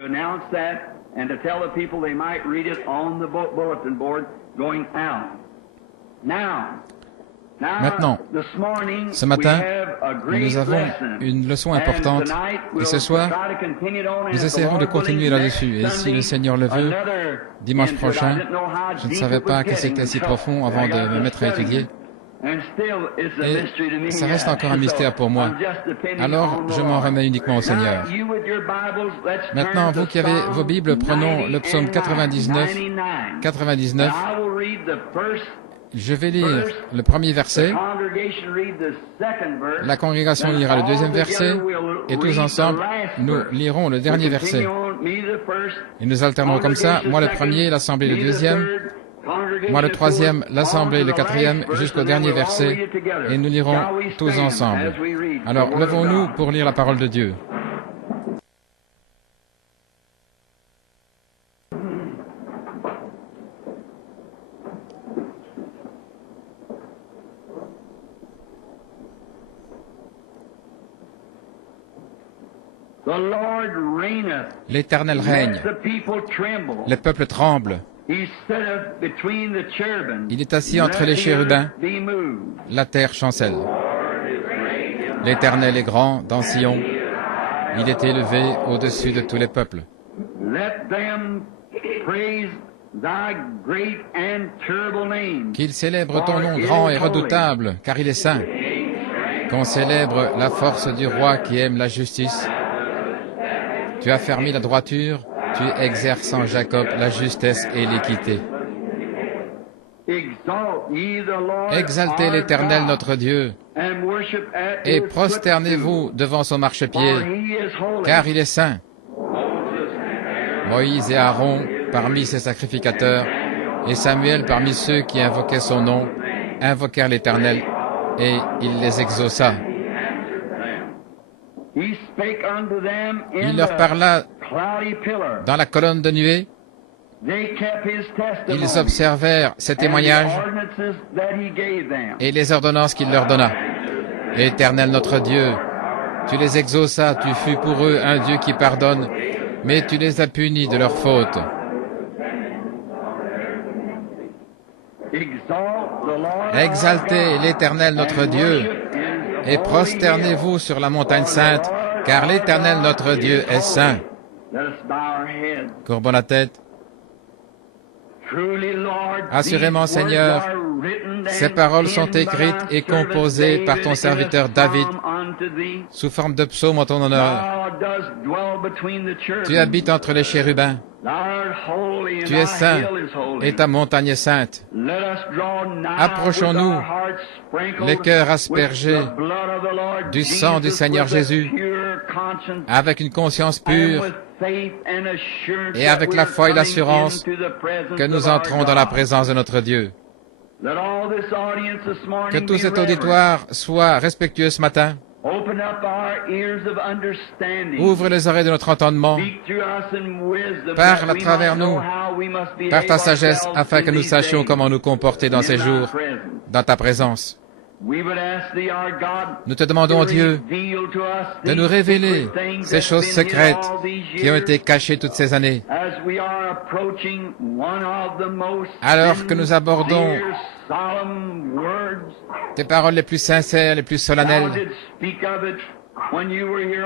announce that and to tell the people they might read it on the bulletin board going out. Maintenant, ce matin, nous avons une leçon importante et ce soir, nous essaierons de continuer là-dessus. Et si le Seigneur le veut, dimanche prochain, je ne savais pas que c'était si profond avant de me mettre à étudier. Et ça reste encore un mystère pour moi. Alors, je m'en remets uniquement au Seigneur. Maintenant, vous qui avez vos Bibles, prenons le psaume 99. Je vais lire le premier verset. La congrégation lira le deuxième verset. Et tous ensemble, nous lirons le dernier verset. Et nous alternerons comme ça. Moi le premier, l'assemblée le deuxième. Moi le troisième, l'assemblée le quatrième, jusqu'au dernier verset. Et nous lirons tous ensemble. Alors, levons-nous pour lire la parole de Dieu. L'Éternel règne. Les peuples tremblent. Il est assis entre les chérubins. La terre chancelle. L'Éternel est grand dans Sion. Il est élevé au-dessus de tous les peuples. Qu'ils célèbrent ton nom grand et redoutable, car il est saint. Qu'on célèbre la force du roi qui aime la justice. Tu as fermé la droiture, tu exerces en Jacob la justesse et l'équité. Exaltez l'Éternel notre Dieu, et prosternez-vous devant son marchepied, car il est saint. Moïse et Aaron parmi ses sacrificateurs, et Samuel parmi ceux qui invoquaient son nom, invoquèrent l'Éternel, et il les exauça. Il leur parla dans la colonne de nuée. Ils observèrent ses témoignages et les ordonnances qu'il leur donna. Éternel notre Dieu, tu les exauças, tu fus pour eux un Dieu qui pardonne, mais tu les as punis de leurs fautes. Exaltez l'Éternel notre Dieu, et prosternez-vous sur la montagne sainte, car l'Éternel notre Dieu est saint. Courbons la tête. Assurément, Seigneur, ces paroles sont écrites et composées par ton serviteur David sous forme de psaume en ton honneur. Tu habites entre les chérubins. Tu es saint et ta montagne est sainte. Approchons-nous, les cœurs aspergés du sang du Seigneur Jésus, avec une conscience pure et avec la foi et l'assurance que nous entrons dans la présence de notre Dieu. Que tout cet auditoire soit respectueux ce matin. Ouvre les oreilles de notre entendement. Parle à travers nous, par ta sagesse, afin que nous sachions comment nous comporter dans ces jours, dans ta présence. Nous te demandons, Dieu, de nous révéler ces choses secrètes qui ont été cachées toutes ces années. Alors que nous abordons tes paroles les plus sincères, les plus solennelles,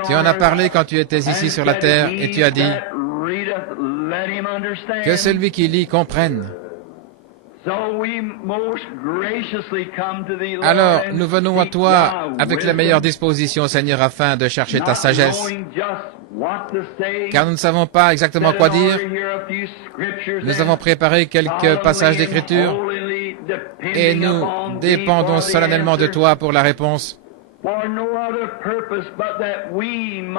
tu en as parlé quand tu étais ici sur la terre et tu as dit que celui qui lit comprenne. Alors, nous venons à toi avec la meilleure disposition, Seigneur, afin de chercher ta sagesse, car nous ne savons pas exactement quoi dire. Nous avons préparé quelques passages d'Écriture et nous dépendons solennellement de toi pour la réponse.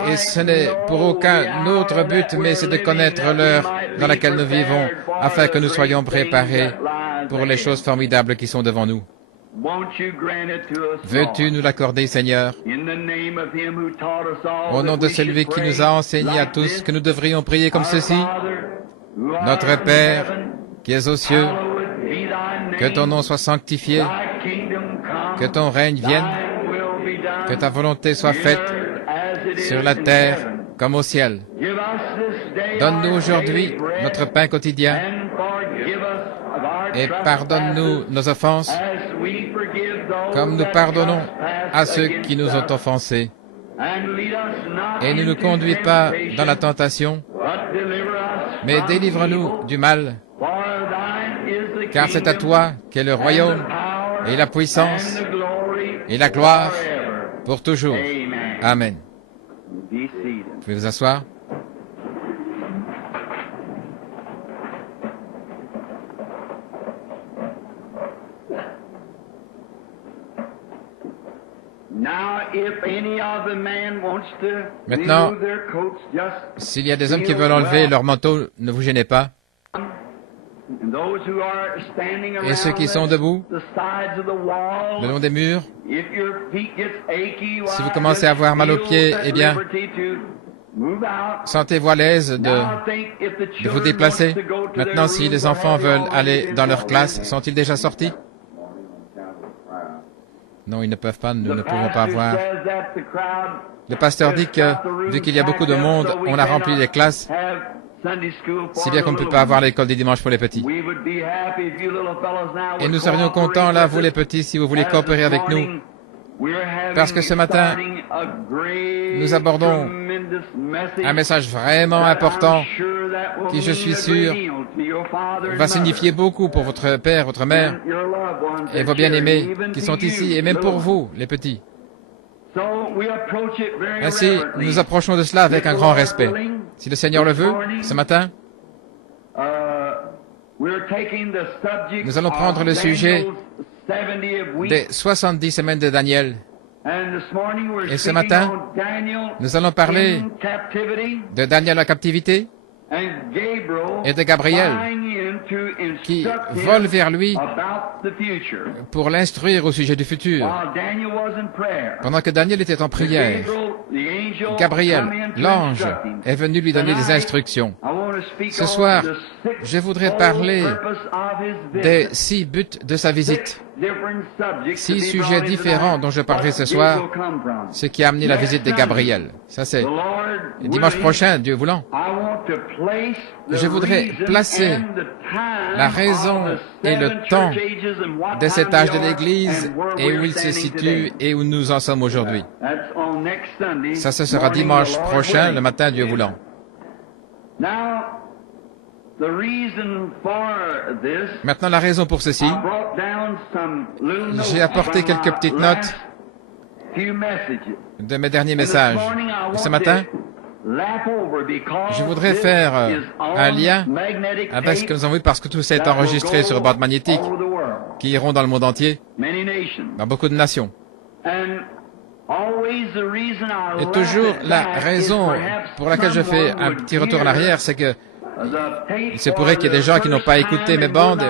Et ce n'est pour aucun autre but, mais c'est de connaître l'heure dans laquelle nous vivons, afin que nous soyons préparés pour les choses formidables qui sont devant nous. Veux-tu nous l'accorder, Seigneur? Au nom de celui qui nous a enseigné à tous que nous devrions prier comme ceci. Notre Père, qui es aux cieux, que ton nom soit sanctifié, que ton règne vienne, que ta volonté soit faite sur la terre comme au ciel. Donne-nous aujourd'hui notre pain quotidien et pardonne-nous nos offenses comme nous pardonnons à ceux qui nous ont offensés. Et ne nous conduis pas dans la tentation, mais délivre-nous du mal, car c'est à toi qu'est le royaume et la puissance et la gloire pour toujours. Amen. Vous pouvez vous asseoir. Maintenant, s'il y a des hommes qui veulent enlever leur manteau, ne vous gênez pas. Et ceux qui sont debout, le long des murs, si vous commencez à avoir mal aux pieds, eh bien, sentez-vous à l'aise de vous déplacer. Maintenant, si les enfants veulent aller dans leur classe, sont-ils déjà sortis? Non, ils ne peuvent pas, nous ne pouvons pas voir. Le pasteur dit que, vu qu'il y a beaucoup de monde, on a rempli les classes, si bien qu'on ne peut pas avoir l'école des dimanches pour les petits. Et nous serions contents, là, vous les petits, si vous voulez coopérer avec nous, parce que ce matin, nous abordons un message vraiment important qui, je suis sûr, va signifier beaucoup pour votre père, votre mère et vos bien-aimés qui sont ici, et même pour vous, les petits. Ainsi, nous approchons de cela avec un grand respect. Si le Seigneur le veut, ce matin, nous allons prendre le sujet des 70 semaines de Daniel. Et ce matin, nous allons parler de Daniel en captivité et de Gabriel qui vole vers lui pour l'instruire au sujet du futur. Pendant que Daniel était en prière, Gabriel, l'ange, est venu lui donner des instructions. Ce soir, je voudrais parler des 6 buts de sa visite. 6 sujets différents dont je parlerai ce soir, ce qui a amené la visite de Gabriel. Ça, c'est dimanche prochain, Dieu voulant. Je voudrais placer la raison et le temps de cet âge de l'Église et où il se situe et où nous en sommes aujourd'hui. Ça, ce sera dimanche prochain, le matin, Dieu voulant. Maintenant, la raison pour ceci, j'ai apporté quelques petites notes de mes derniers messages. Et ce matin, je voudrais faire un lien avec ce que nous avons vu parce que tout ça est enregistré sur bande magnétique qui iront dans le monde entier, dans beaucoup de nations. Et toujours la raison pour laquelle je fais un petit retour en arrière, c'est que il se pourrait qu'il y ait des gens qui n'ont pas écouté mes bandes,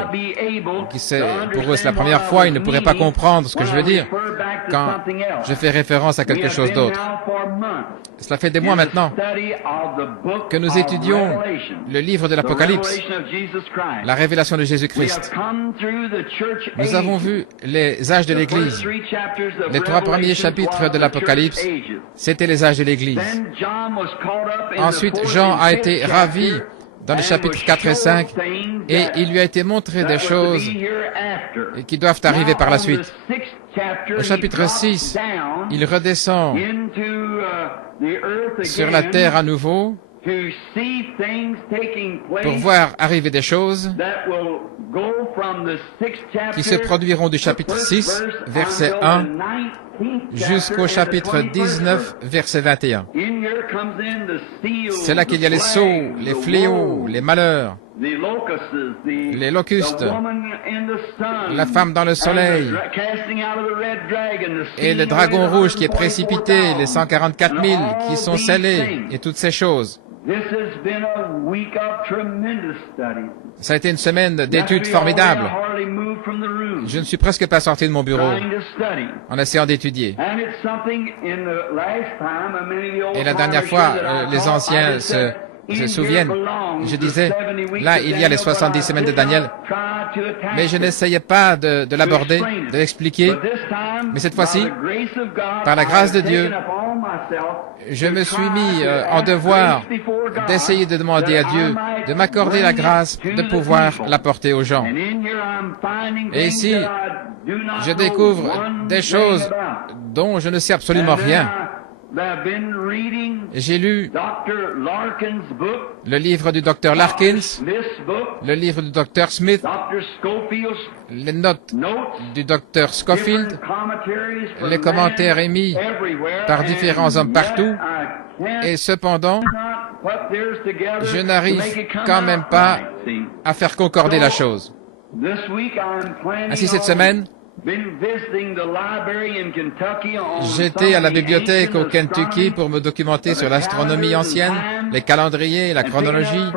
pour eux c'est la première fois, ils ne pourraient pas comprendre ce que je veux dire quand je fais référence à quelque chose d'autre. Cela fait des mois maintenant que nous étudions le livre de l'Apocalypse, la révélation de Jésus-Christ. Nous avons vu les âges de l'Église. Les 3 premiers chapitres de l'Apocalypse, c'était les âges de l'Église. Ensuite, Jean a été ravi dans les chapitres 4 et 5, et il lui a été montré des choses qui doivent arriver par la suite. Au chapitre 6, il redescend sur la terre à nouveau pour voir arriver des choses qui se produiront du chapitre 6, verset 1, jusqu'au chapitre 19, verset 21. C'est là qu'il y a les sceaux, les fléaux, les malheurs, les locustes, la femme dans le soleil, et le dragon rouge qui est précipité, les 144 000 qui sont scellés, et toutes ces choses. Ça a été une semaine d'études formidables. Je ne suis presque pas sorti de mon bureau en essayant d'étudier. Et la dernière fois, les anciens se se souviennent, je disais, là, il y a les 70 semaines de Daniel, mais je n'essayais pas de l'aborder, de l'expliquer. Mais cette fois-ci, par la grâce de Dieu, je me suis mis en devoir d'essayer de demander à Dieu de m'accorder la grâce de pouvoir l'apporter aux gens. Et ici, je découvre des choses dont je ne sais absolument rien. J'ai lu le livre du docteur Larkins, le livre du docteur Smith, les notes du docteur Scofield, les commentaires émis par différents hommes partout, et cependant, je n'arrive quand même pas à faire concorder la chose. Ainsi, cette semaine, j'étais à la bibliothèque au Kentucky pour me documenter sur l'astronomie ancienne, les calendriers, la chronologie,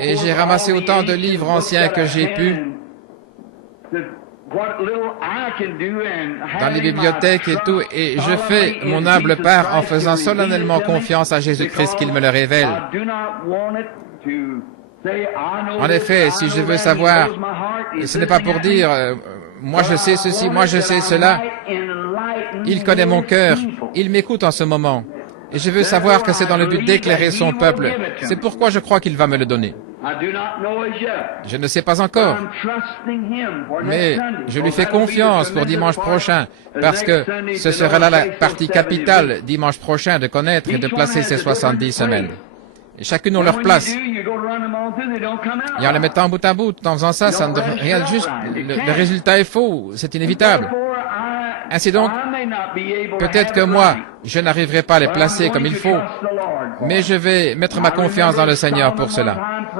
et j'ai ramassé autant de livres anciens que j'ai pu dans les bibliothèques et tout, et je fais mon humble part en faisant solennellement confiance à Jésus-Christ qu'il me le révèle. En effet, si je veux savoir, ce n'est pas pour dire moi je sais ceci, moi je sais cela. Il connaît mon cœur, il m'écoute en ce moment. Et je veux savoir que c'est dans le but d'éclairer son peuple. C'est pourquoi je crois qu'il va me le donner. Je ne sais pas encore, mais je lui fais confiance pour dimanche prochain, parce que ce sera là la partie capitale dimanche prochain de connaître et de placer ces 70 semaines. Et chacune ont leur place. Et en les mettant bout à bout, en faisant ça, ça ne donne rien de juste. Le résultat est faux, c'est inévitable. Ainsi donc, peut-être que moi, je n'arriverai pas à les placer comme il faut, mais je vais mettre ma confiance dans le Seigneur pour cela.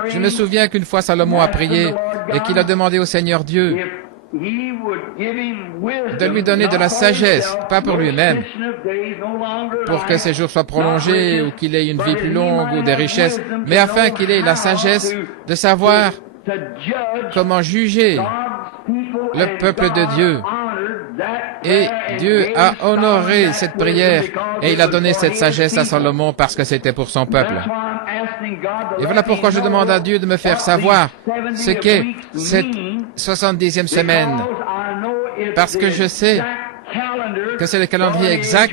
Je me souviens qu'une fois Salomon a prié et qu'il a demandé au Seigneur Dieu de lui donner de la sagesse, pas pour lui-même, pour que ses jours soient prolongés ou qu'il ait une vie plus longue ou des richesses, mais afin qu'il ait la sagesse de savoir comment juger le peuple de Dieu. Et Dieu a honoré cette prière et il a donné cette sagesse à Salomon parce que c'était pour son peuple. Et voilà pourquoi je demande à Dieu de me faire savoir ce qu'est cette 70e semaine, parce que je sais que c'est le calendrier exact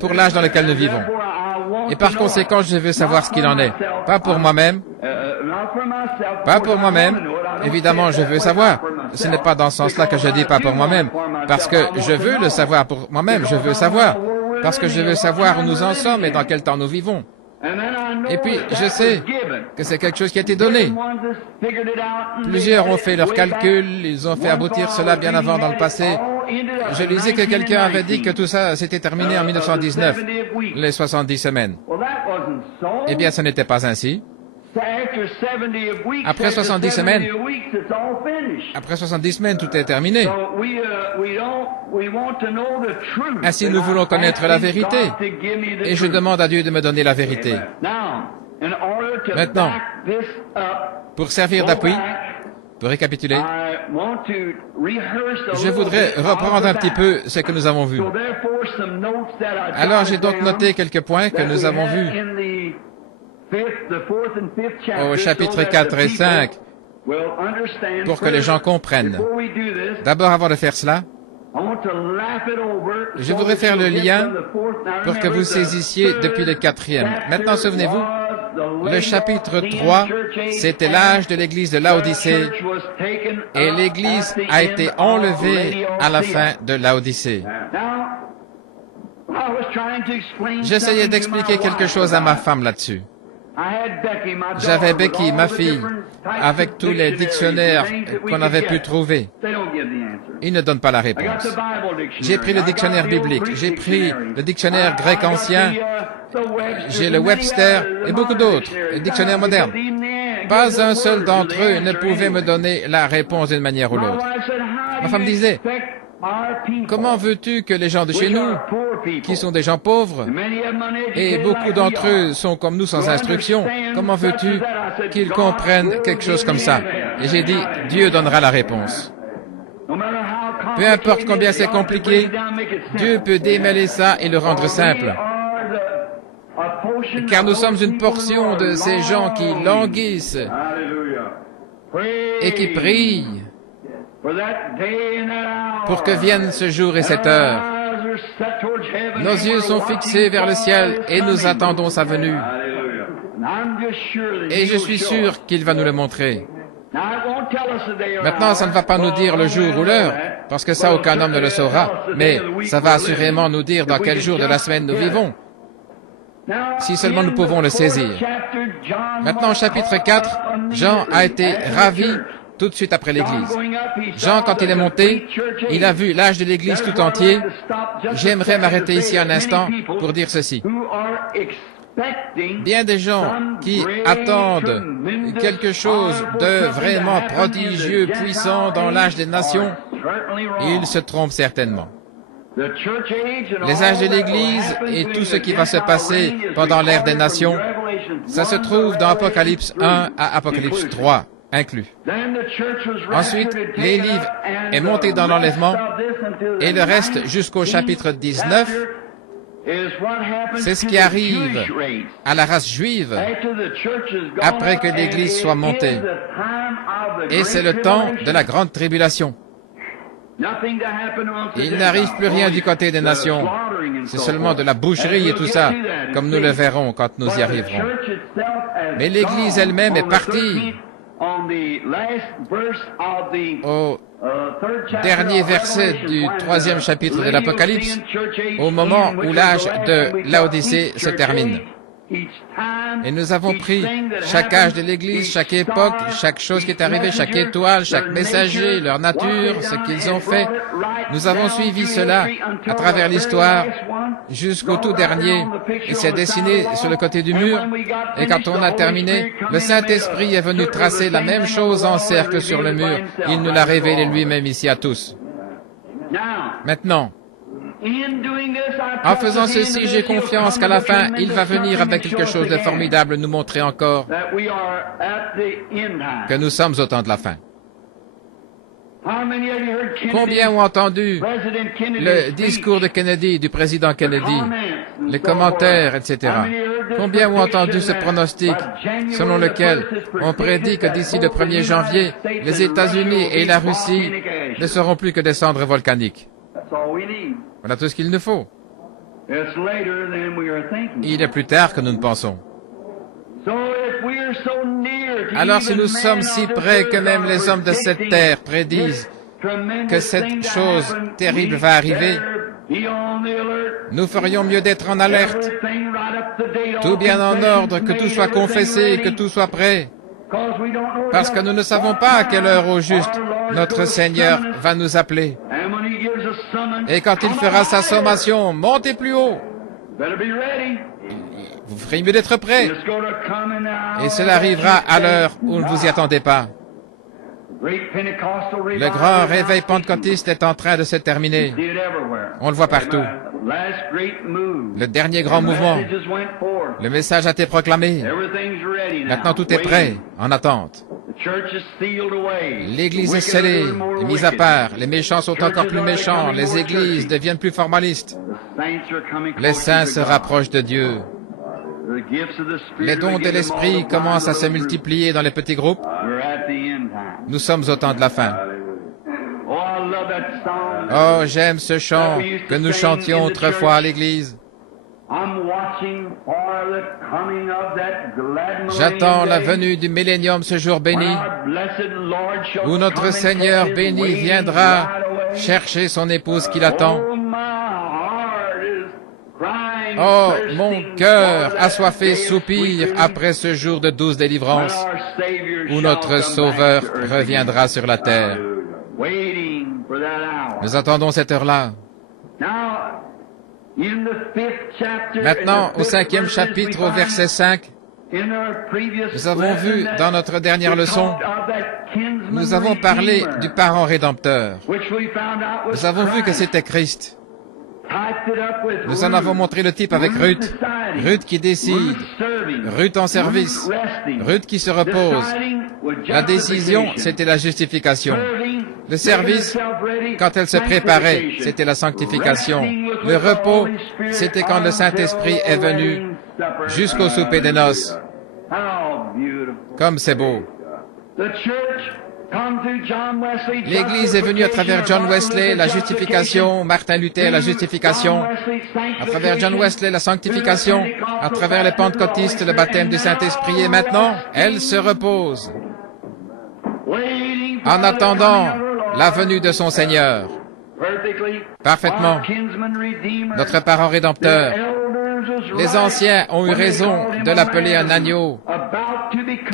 pour l'âge dans lequel nous vivons. Et par conséquent, je veux savoir ce qu'il en est. Pas pour moi-même. Pas pour moi-même. Évidemment, je veux savoir. Ce n'est pas dans ce sens-là que je dis pas pour moi-même. Parce que je veux le savoir pour moi-même. Je veux savoir. Parce que je veux savoir où nous en sommes et dans quel temps nous vivons. Et puis, je sais que c'est quelque chose qui a été donné. Plusieurs ont fait leurs calculs, ils ont fait aboutir cela bien avant dans le passé. Je lisais que quelqu'un avait dit que tout ça s'était terminé en 1919, les 70 semaines. Eh bien, ce n'était pas ainsi. Après 70 semaines, tout est terminé. Ainsi, nous voulons connaître la vérité. Et je demande à Dieu de me donner la vérité. Maintenant, pour servir d'appui, pour récapituler, je voudrais reprendre un petit peu ce que nous avons vu. Alors, j'ai donc noté quelques points que nous avons vus au chapitre 4 et 5, pour que les gens comprennent. D'abord, avant de faire cela, je voudrais faire le lien pour que vous saisissiez depuis le 4e. Maintenant, souvenez-vous, le chapitre 3, c'était l'âge de l'église de Laodicée, et l'église a été enlevée à la fin de Laodicée. J'essayais d'expliquer quelque chose à ma femme là-dessus. J'avais Becky, ma fille, avec tous les dictionnaires qu'on avait pu trouver. Ils ne donnent pas la réponse. J'ai pris le dictionnaire biblique, j'ai pris le dictionnaire grec ancien, j'ai le Webster et beaucoup d'autres, les dictionnaires modernes. Pas un seul d'entre eux ne pouvait me donner la réponse d'une manière ou l'autre. Ma femme disait, comment veux-tu que les gens de chez nous, qui sont des gens pauvres, et beaucoup d'entre eux sont comme nous sans instruction, comment veux-tu qu'ils comprennent quelque chose comme ça? Et j'ai dit, Dieu donnera la réponse. Peu importe combien c'est compliqué, Dieu peut démêler ça et le rendre simple. car nous sommes une portion de ces gens qui languissent et qui prient pour que vienne ce jour et cette heure. Nos yeux sont fixés vers le ciel et nous attendons sa venue. Et je suis sûr qu'il va nous le montrer. Maintenant, ça ne va pas nous dire le jour ou l'heure, parce que ça, aucun homme ne le saura, mais ça va assurément nous dire dans quel jour de la semaine nous vivons, si seulement nous pouvons le saisir. Maintenant, au chapitre 4, Jean a été ravi tout de suite après l'Église. Jean, quand il est monté, il a vu l'âge de l'Église tout entier. J'aimerais m'arrêter ici un instant pour dire ceci. Bien des gens qui attendent quelque chose de vraiment prodigieux, puissant dans l'âge des nations, ils se trompent certainement. Les âges de l'Église et tout ce qui va se passer pendant l'ère des nations, ça se trouve dans Apocalypse 1 à Apocalypse 3 inclus. Ensuite, les livres est monté dans l'enlèvement et le reste jusqu'au chapitre 19, c'est ce qui arrive à la race juive après que l'Église soit montée. Et c'est le temps de la grande tribulation. Il n'arrive plus rien du côté des nations. C'est seulement de la boucherie et tout ça, comme nous le verrons quand nous y arriverons. Mais l'Église elle-même est partie au dernier verset du 3e chapitre de l'Apocalypse, au moment où l'âge de Laodicée se termine. Et nous avons pris chaque âge de l'Église, chaque époque, chaque chose qui est arrivée, chaque étoile, chaque messager, leur nature, ce qu'ils ont fait. Nous avons suivi cela à travers l'histoire jusqu'au tout dernier. Il s'est dessiné sur le côté du mur. Et quand on a terminé, le Saint-Esprit est venu tracer la même chose en cercle sur le mur. Il nous l'a révélé lui-même ici à tous. Maintenant, en faisant ceci, j'ai confiance qu'à la fin, il va venir avec quelque chose de formidable, nous montrer encore que nous sommes au temps de la fin. Combien ont entendu le discours de Kennedy, du président Kennedy, les commentaires, etc. Combien ont entendu ce pronostic selon lequel on prédit que d'ici le 1er janvier, les États-Unis et la Russie ne seront plus que des cendres volcaniques. Voilà tout ce qu'il nous faut. Il est plus tard que nous ne pensons. Alors si nous sommes si près que même les hommes de cette terre prédisent que cette chose terrible va arriver, nous ferions mieux d'être en alerte, tout bien en ordre, que tout soit confessé, que tout soit prêt, parce que nous ne savons pas à quelle heure au juste notre Seigneur va nous appeler. Et quand il fera sa sommation, montez plus haut. Vous ferez mieux d'être prêt. Et cela arrivera à l'heure où vous ne vous y attendez pas. Le grand réveil pentecôtiste est en train de se terminer. On le voit partout. Le dernier grand mouvement. Le message a été proclamé. Maintenant tout est prêt, en attente. L'Église est scellée, et mise à part. Les méchants sont encore plus méchants. Les églises deviennent plus formalistes. Les saints se rapprochent de Dieu. Les dons de l'Esprit commencent à se multiplier dans les petits groupes. Nous sommes au temps de la fin. Oh, j'aime ce chant que nous chantions autrefois à l'Église. J'attends la venue du millénium, ce jour béni, où notre Seigneur béni viendra chercher son épouse qui l'attend. Oh, mon cœur assoiffé soupire après ce jour de douce délivrance, où notre Sauveur reviendra sur la terre. Nous attendons cette heure-là. Maintenant, au 5e chapitre, au verset 5, nous avons vu dans notre dernière leçon, nous avons parlé du parent rédempteur. Nous avons vu que c'était Christ. Nous en avons montré le type avec Ruth. Ruth qui décide. Ruth en service. Ruth qui se repose. La décision, c'était la justification. Le service, quand elle se préparait, c'était la sanctification. Le repos, c'était quand le Saint-Esprit est venu jusqu'au souper des noces. Comme c'est beau. L'Église est venue à travers John Wesley, la justification, Martin Luther, la justification, à travers John Wesley, la sanctification, à travers les pentecôtistes, le baptême du Saint-Esprit, et maintenant, elle se repose en attendant la venue de son Seigneur. Parfaitement. Notre parent rédempteur. Les anciens ont eu raison de l'appeler un agneau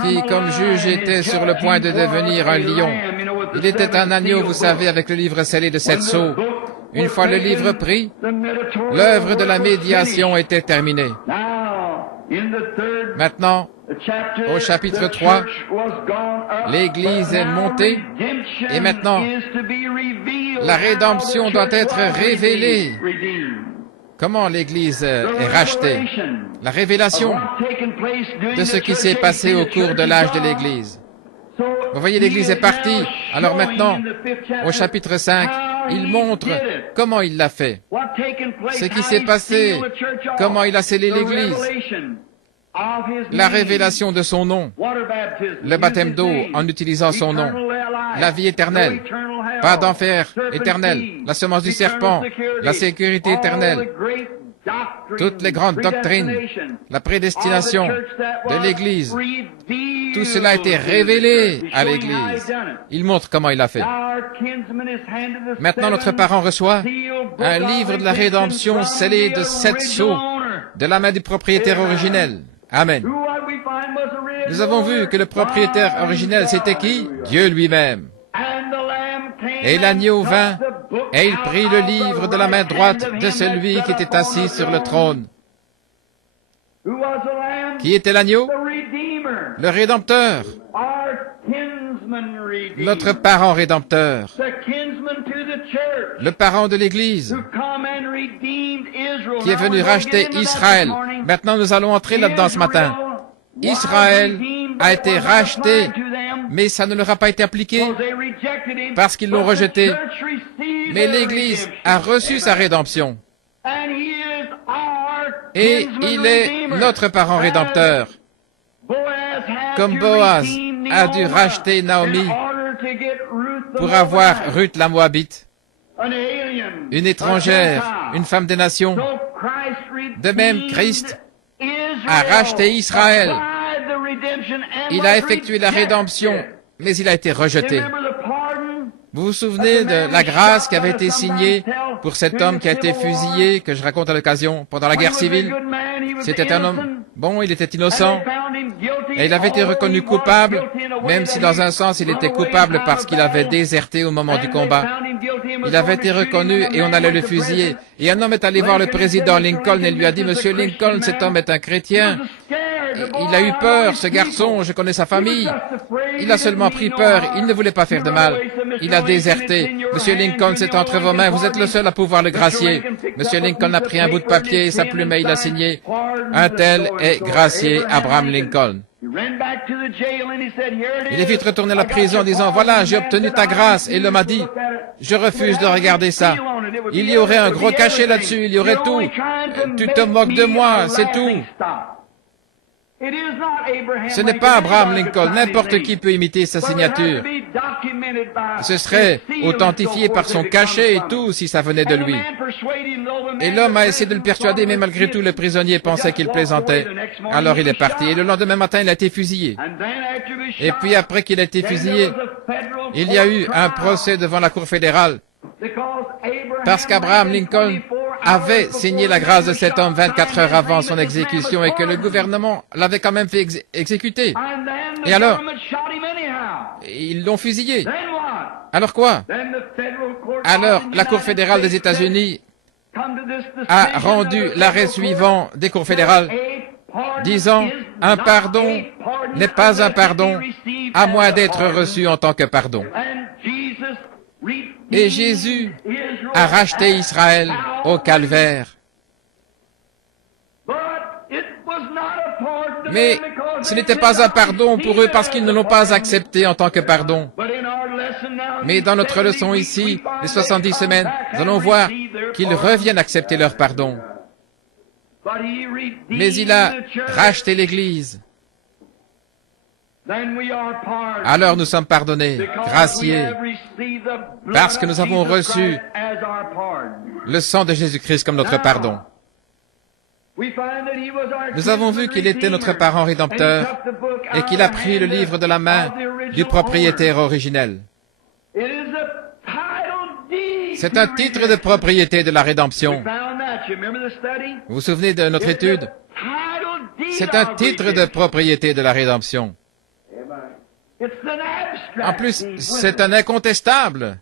qui, comme juge, était sur le point de devenir un lion. Il était un agneau, vous savez, avec le livre scellé de 7 sceaux. Une fois le livre pris, l'œuvre de la médiation était terminée. Maintenant, au chapitre 3, l'Église est montée et maintenant, la rédemption doit être révélée. Comment l'Église est rachetée? La révélation de ce qui s'est passé au cours de l'âge de l'Église. Vous voyez, l'Église est partie. Alors maintenant, au chapitre 5, il montre comment il l'a fait. Ce qui s'est passé, comment il a scellé l'Église. La révélation de son nom, le baptême d'eau en utilisant son nom, la vie éternelle, pas d'enfer éternel, la semence du serpent, la sécurité éternelle, toutes les grandes doctrines, la prédestination de l'Église, tout cela a été révélé à l'Église. Il montre comment il a fait. Maintenant, notre parent reçoit un livre de la rédemption scellé de 7 sceaux de la main du propriétaire originel. Amen. Nous avons vu que le propriétaire originel, c'était qui? Dieu lui-même. Et l'agneau vint, et il prit le livre de la main droite de celui qui était assis sur le trône. Qui était l'agneau? Le Rédempteur. Notre parent rédempteur. Le parent de l'Église. Qui est venu racheter Israël. Maintenant, nous allons entrer là-dedans ce matin. Israël a été racheté, mais ça ne leur a pas été appliqué parce qu'ils l'ont rejeté. Mais l'Église a reçu sa rédemption. Et il est notre parent rédempteur. Comme Boaz a dû racheter Naomi pour avoir Ruth la Moabite, une étrangère, une femme des nations. De même, Christ a racheté Israël. Il a effectué la rédemption, mais il a été rejeté. Vous vous souvenez de la grâce qui avait été signée pour cet homme qui a été fusillé, que je raconte à l'occasion, pendant la guerre civile? C'était un homme bon, il était innocent, et il avait été reconnu coupable, même si dans un sens il était coupable parce qu'il avait déserté au moment du combat. Il avait été reconnu et on allait le fusiller. Et un homme est allé voir le président Lincoln et lui a dit, « Monsieur Lincoln, cet homme est un chrétien. Il a eu peur, ce garçon, je connais sa famille. Il a seulement pris peur, il ne voulait pas faire de mal. Il a déserté. Monsieur Lincoln, c'est entre vos mains, vous êtes le seul à pouvoir le gracier. » Monsieur Lincoln a pris un bout de papier et sa plume et il a signé. Un tel est gracié Abraham Lincoln. Il est vite retourné à la prison en disant, « Voilà, j'ai obtenu ta grâce. » Et l'homme a dit, « Je refuse de regarder ça. Il y aurait un gros cachet là-dessus, il y aurait tout. Tu te moques de moi, c'est tout. » Ce n'est pas Abraham Lincoln, n'importe qui peut imiter sa signature. Ce serait authentifié par son cachet et tout si ça venait de lui. Et l'homme a essayé de le persuader, mais malgré tout, le prisonnier pensait qu'il plaisantait. Alors il est parti, et le lendemain matin, il a été fusillé. Et puis après qu'il a été fusillé, il y a eu un procès devant la Cour fédérale, parce qu'Abraham Lincoln avait signé la grâce de cet homme 24 heures avant son exécution et que le gouvernement l'avait quand même fait exécuter. Et alors, ils l'ont fusillé. Alors quoi? Alors, la Cour fédérale des États-Unis a rendu l'arrêt suivant des cours fédérales, disant « Un pardon n'est pas un pardon, à moins d'être reçu en tant que pardon. » Et Jésus a racheté Israël au calvaire. Mais ce n'était pas un pardon pour eux parce qu'ils ne l'ont pas accepté en tant que pardon. Mais dans notre leçon ici, les 70 semaines, nous allons voir qu'ils reviennent accepter leur pardon. Mais il a racheté l'Église. Alors nous sommes pardonnés, graciés, parce que nous avons reçu le sang de Jésus-Christ comme notre pardon. Nous avons vu qu'il était notre parent rédempteur et qu'il a pris le livre de la main du propriétaire originel. C'est un titre de propriété de la rédemption. Vous vous souvenez de notre étude? C'est un titre de propriété de la rédemption. En plus, c'est un incontestable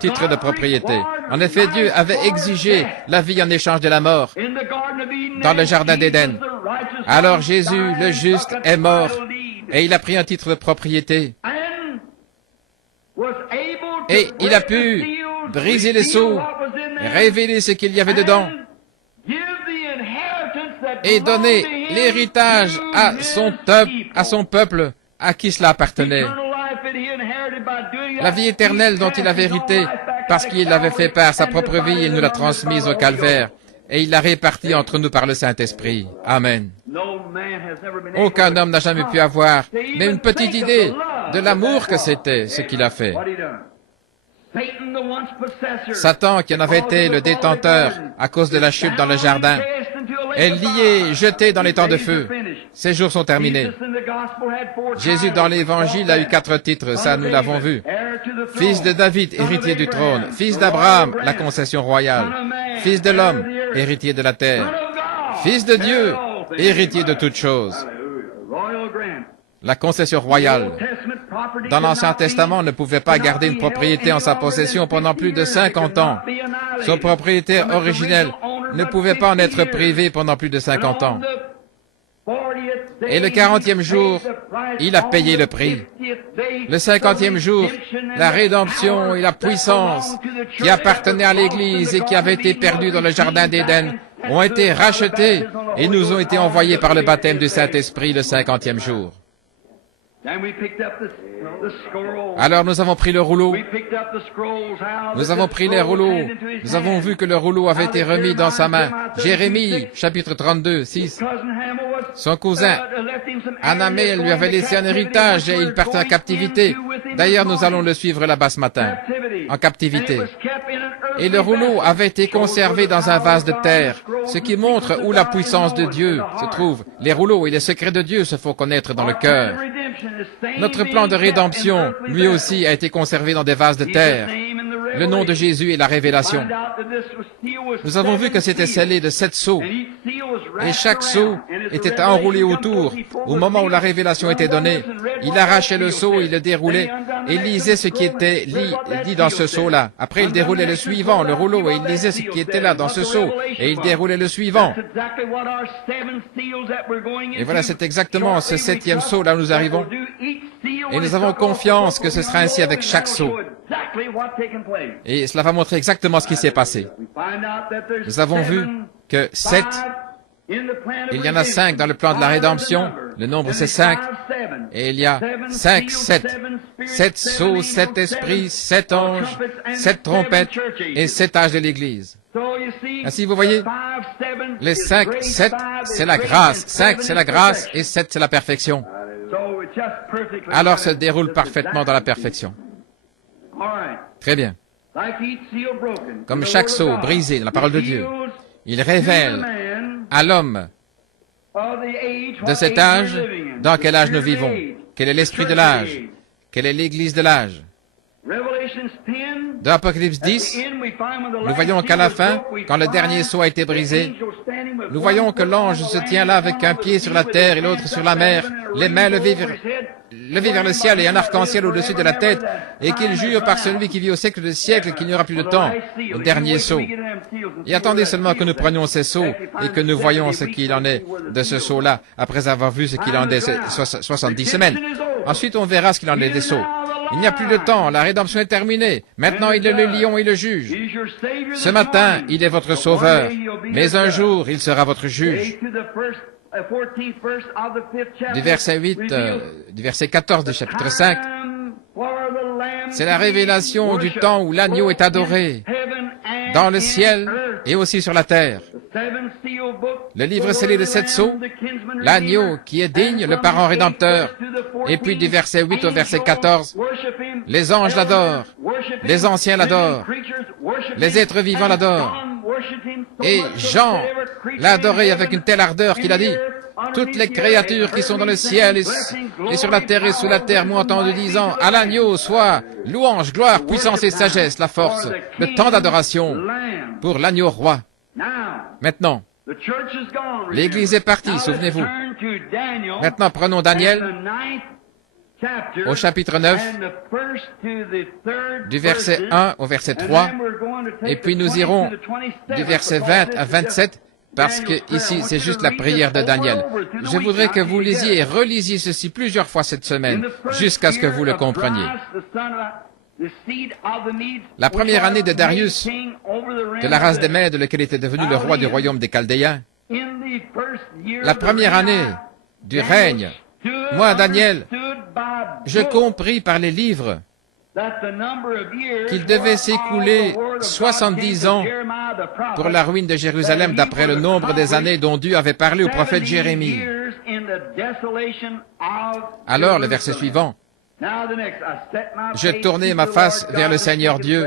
titre de propriété. En effet, Dieu avait exigé la vie en échange de la mort dans le jardin d'Éden. Alors Jésus, le juste, est mort et il a pris un titre de propriété. Et il a pu briser les sceaux, révéler ce qu'il y avait dedans et donner l'héritage à son peuple à qui cela appartenait. La vie éternelle dont il avait hérité, parce qu'il avait fait part sa propre vie, il nous l'a transmise au calvaire, et il l'a répartie entre nous par le Saint-Esprit. Amen. Aucun homme n'a jamais pu avoir même une petite idée de l'amour que c'était, ce qu'il a fait. Satan, qui en avait été le détenteur à cause de la chute dans le jardin, est lié, jeté dans les temps de feu. Ses jours sont terminés. Jésus, dans l'Évangile, a eu 4 titres, ça nous l'avons vu. Fils de David, héritier du trône. Fils d'Abraham, la concession royale. Fils de l'homme, héritier de la terre. Fils de Dieu, héritier de toutes choses. La concession royale. Dans l'Ancien Testament, on ne pouvait pas garder une propriété en sa possession pendant plus de 50 ans. Son propriétaire originel ne pouvait pas en être privé pendant plus de 50 ans. Et le 40e jour, il a payé le prix. Le 50e jour, la rédemption et la puissance qui appartenaient à l'Église et qui avaient été perdues dans le jardin d'Éden ont été rachetés et nous ont été envoyés par le baptême du Saint-Esprit le 50e jour. Alors nous avons pris le rouleau. Nous avons pris les rouleaux. Nous avons vu que le rouleau avait été remis dans sa main. Jérémie, chapitre 32, 6. Son cousin, Anamel, lui avait laissé un héritage et il partait en captivité. D'ailleurs, nous allons le suivre là-bas ce matin, en captivité. Et le rouleau avait été conservé dans un vase de terre, ce qui montre où la puissance de Dieu se trouve. Les rouleaux et les secrets de Dieu se font connaître dans le cœur. Notre plan de rédemption, lui aussi, a été conservé dans des vases de terre. Le nom de Jésus et la révélation. Nous avons vu que c'était scellé de 7 sceaux. Et chaque sceau était enroulé autour. Au moment où la révélation était donnée, il arrachait le sceau, il le déroulait et il lisait ce qui était dit dans ce sceau-là. Après, il déroulait le suivant, le rouleau, et il lisait ce qui était là dans ce sceau. Et il déroulait le suivant. Et voilà, c'est exactement ce 7e sceau là où nous arrivons. Et nous avons confiance que ce sera ainsi avec chaque sceau. Et cela va montrer exactement ce qui s'est passé. Nous avons vu que 7, il y en a 5 dans le plan de la rédemption. Le nombre c'est 5. Et il y a 5, 7. 7 sceaux, 7 esprits, 7 anges, 7 trompettes et 7 âges de l'Église. Ainsi, vous voyez, les 5, 7, c'est la grâce. 5, c'est la grâce et 7, c'est la perfection. Alors se déroule parfaitement dans la perfection. Très bien. Comme chaque sceau brisé dans la parole de Dieu, il révèle à l'homme de cet âge dans quel âge nous vivons, quel est l'esprit de l'âge, quelle est l'église de l'âge. Dans Apocalypse 10, nous voyons qu'à la fin, quand le dernier sceau a été brisé, nous voyons que l'ange se tient là avec un pied sur la terre et l'autre sur la mer, les mains levées vers le ciel et un arc-en-ciel au-dessus de la tête, et qu'il jure par celui qui vit au siècle des siècles qu'il n'y aura plus de temps, le dernier sceau. Et attendez seulement que nous prenions ces sceaux et que nous voyons ce qu'il en est de ce sceau-là, après avoir vu ce qu'il en est 70 semaines. Ensuite, on verra ce qu'il en est des sceaux. Il n'y a plus de temps, la rédemption est terminée. Maintenant, il est le lion et le juge. Ce matin, il est votre sauveur, mais un jour, il sera votre juge. Du verset 14 du chapitre 5, c'est la révélation du temps où l'agneau est adoré, dans le ciel et aussi sur la terre. le livre scellé de 7 sceaux, l'agneau qui est digne, le parent rédempteur. Et puis du verset 8 au verset 14, les anges l'adorent, les anciens l'adorent, les êtres vivants l'adorent. Et Jean l'a adoré avec une telle ardeur qu'il a dit, toutes les créatures qui sont dans le ciel et sur la terre et sous la terre m'ont entendu disant, à l'agneau soit louange, gloire, puissance et sagesse, la force, le temps d'adoration pour l'agneau roi. Maintenant, l'Église est partie, souvenez-vous. Maintenant, prenons Daniel au chapitre 9, du verset 1 au verset 3, et puis nous irons du verset 20 à 27, parce que ici, c'est juste la prière de Daniel. Je voudrais que vous lisiez et relisiez ceci plusieurs fois cette semaine, jusqu'à ce que vous le compreniez. La première année de Darius, de la race des Mèdes, lequel était devenu le roi du royaume des Chaldéens, la première année du règne, moi, Daniel, je compris par les livres qu'il devait s'écouler 70 ans pour la ruine de Jérusalem d'après le nombre des années dont Dieu avait parlé au prophète Jérémie. Alors, le verset suivant, je tournai ma face vers le Seigneur Dieu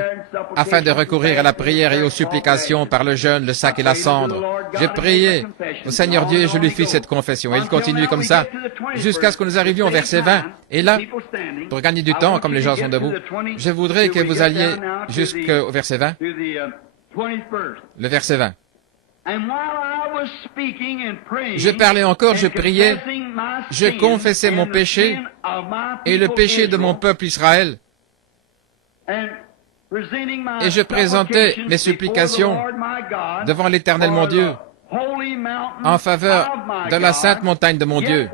afin de recourir à la prière et aux supplications par le jeûne, le sac et la cendre. J'ai prié au Seigneur Dieu et je lui fis cette confession. Et il continue comme ça jusqu'à ce que nous arrivions au verset 20. Et là, pour gagner du temps, comme les gens sont debout, je voudrais que vous alliez jusqu'au verset 20. Le verset 20. Je parlais encore, je priais, je confessais mon péché et le péché de mon peuple Israël. Et je présentais mes supplications devant l'Éternel mon Dieu en faveur de la sainte montagne de mon Dieu.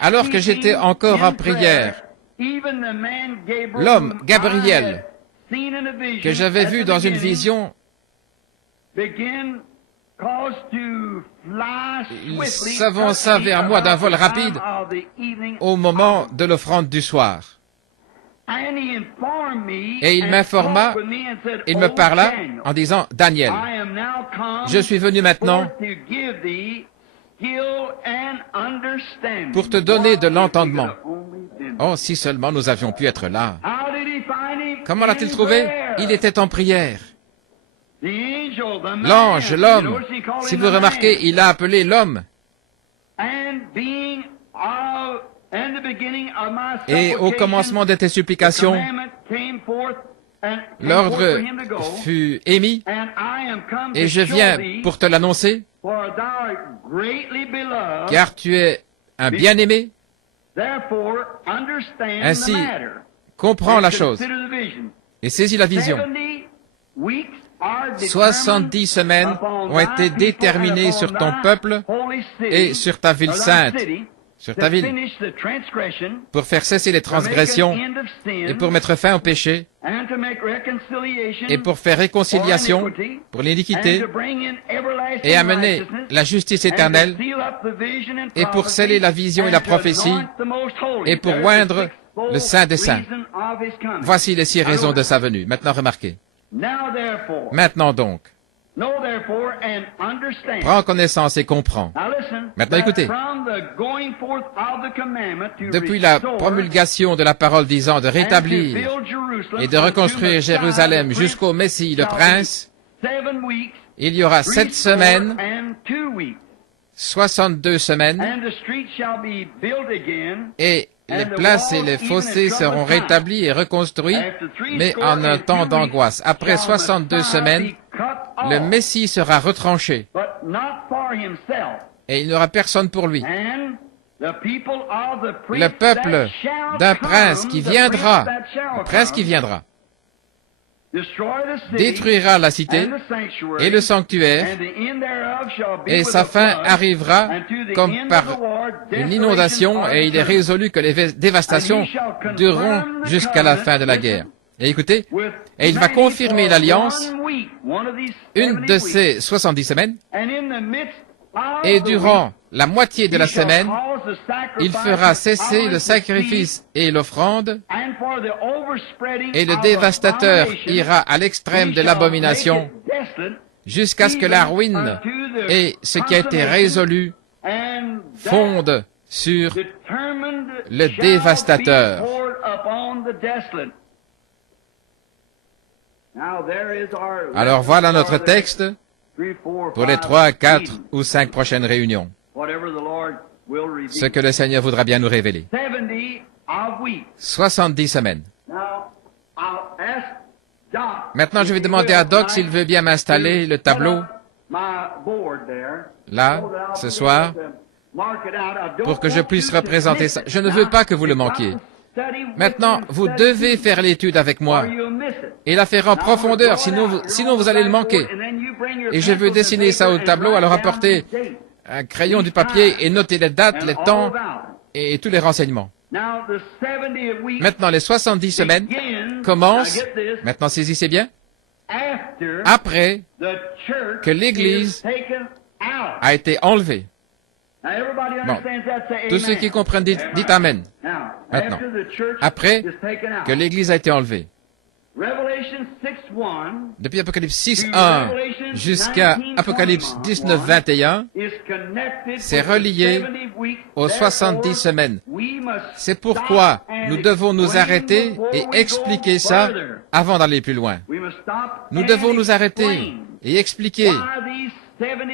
Alors que j'étais encore en prière, l'homme Gabriel, que j'avais vu dans une vision, il s'avança vers moi d'un vol rapide au moment de l'offrande du soir. Et il m'informa, il me parla en disant, Daniel, je suis venu maintenant pour te donner de l'entendement. Oh, si seulement nous avions pu être là. Comment l'a-t-il trouvé? Il était en prière. L'ange, l'homme, si vous remarquez, il a appelé l'homme. Et au commencement de tes supplications, l'ordre fut émis, et je viens pour te l'annoncer, car tu es un bien-aimé. Ainsi, comprends la chose et saisis la vision. 70 semaines ont été déterminées sur ton peuple et sur ta ville sainte, sur ta ville, pour faire cesser les transgressions et pour mettre fin au péché et pour faire réconciliation pour l'iniquité et amener la justice éternelle et pour sceller la vision et la prophétie et pour oindre le Saint des Saints. Voici les 6 raisons de sa venue. Maintenant, remarquez. Maintenant donc, prends connaissance et comprends. Maintenant écoutez, depuis la promulgation de la parole disant de rétablir et de reconstruire Jérusalem jusqu'au Messie, le Prince, il y aura 7 semaines, 62 semaines, et les places et les fossés seront rétablis et reconstruits, mais en un temps d'angoisse. Après 62 semaines, le Messie sera retranché, et il n'y aura personne pour lui. Le peuple d'un prince qui viendra, détruira la cité et le sanctuaire, et sa fin arrivera comme par une inondation, et il est résolu que les dévastations dureront jusqu'à la fin de la guerre. Et écoutez, et il va confirmer l'alliance une de ces 70 semaines, et durant la moitié de la semaine, il fera cesser le sacrifice et l'offrande, et le dévastateur ira à l'extrême de l'abomination, jusqu'à ce que la ruine et ce qui a été résolu fonde sur le dévastateur. Alors voilà notre texte pour les 3, 4 ou 5 prochaines réunions. Ce que le Seigneur voudra bien nous révéler. 70 semaines. Maintenant, je vais demander à Doc s'il veut bien m'installer le tableau là, ce soir, pour que je puisse représenter ça. Je ne veux pas que vous le manquiez. Maintenant, vous devez faire l'étude avec moi et la faire en profondeur, sinon vous allez le manquer. Et je veux dessiner ça au tableau, alors apportez un crayon, du papier et notez les dates, les temps et tous les renseignements. Maintenant, les 70 semaines commencent, maintenant saisissez bien, après que l'Église a été enlevée. Bon, tous ceux qui comprennent, dites Amen. Maintenant, après que l'Église a été enlevée. Depuis Apocalypse 6.1 jusqu'à Apocalypse 19.21, c'est relié aux 70 semaines. C'est pourquoi nous devons nous arrêter et expliquer ça avant d'aller plus loin. Nous devons nous arrêter et expliquer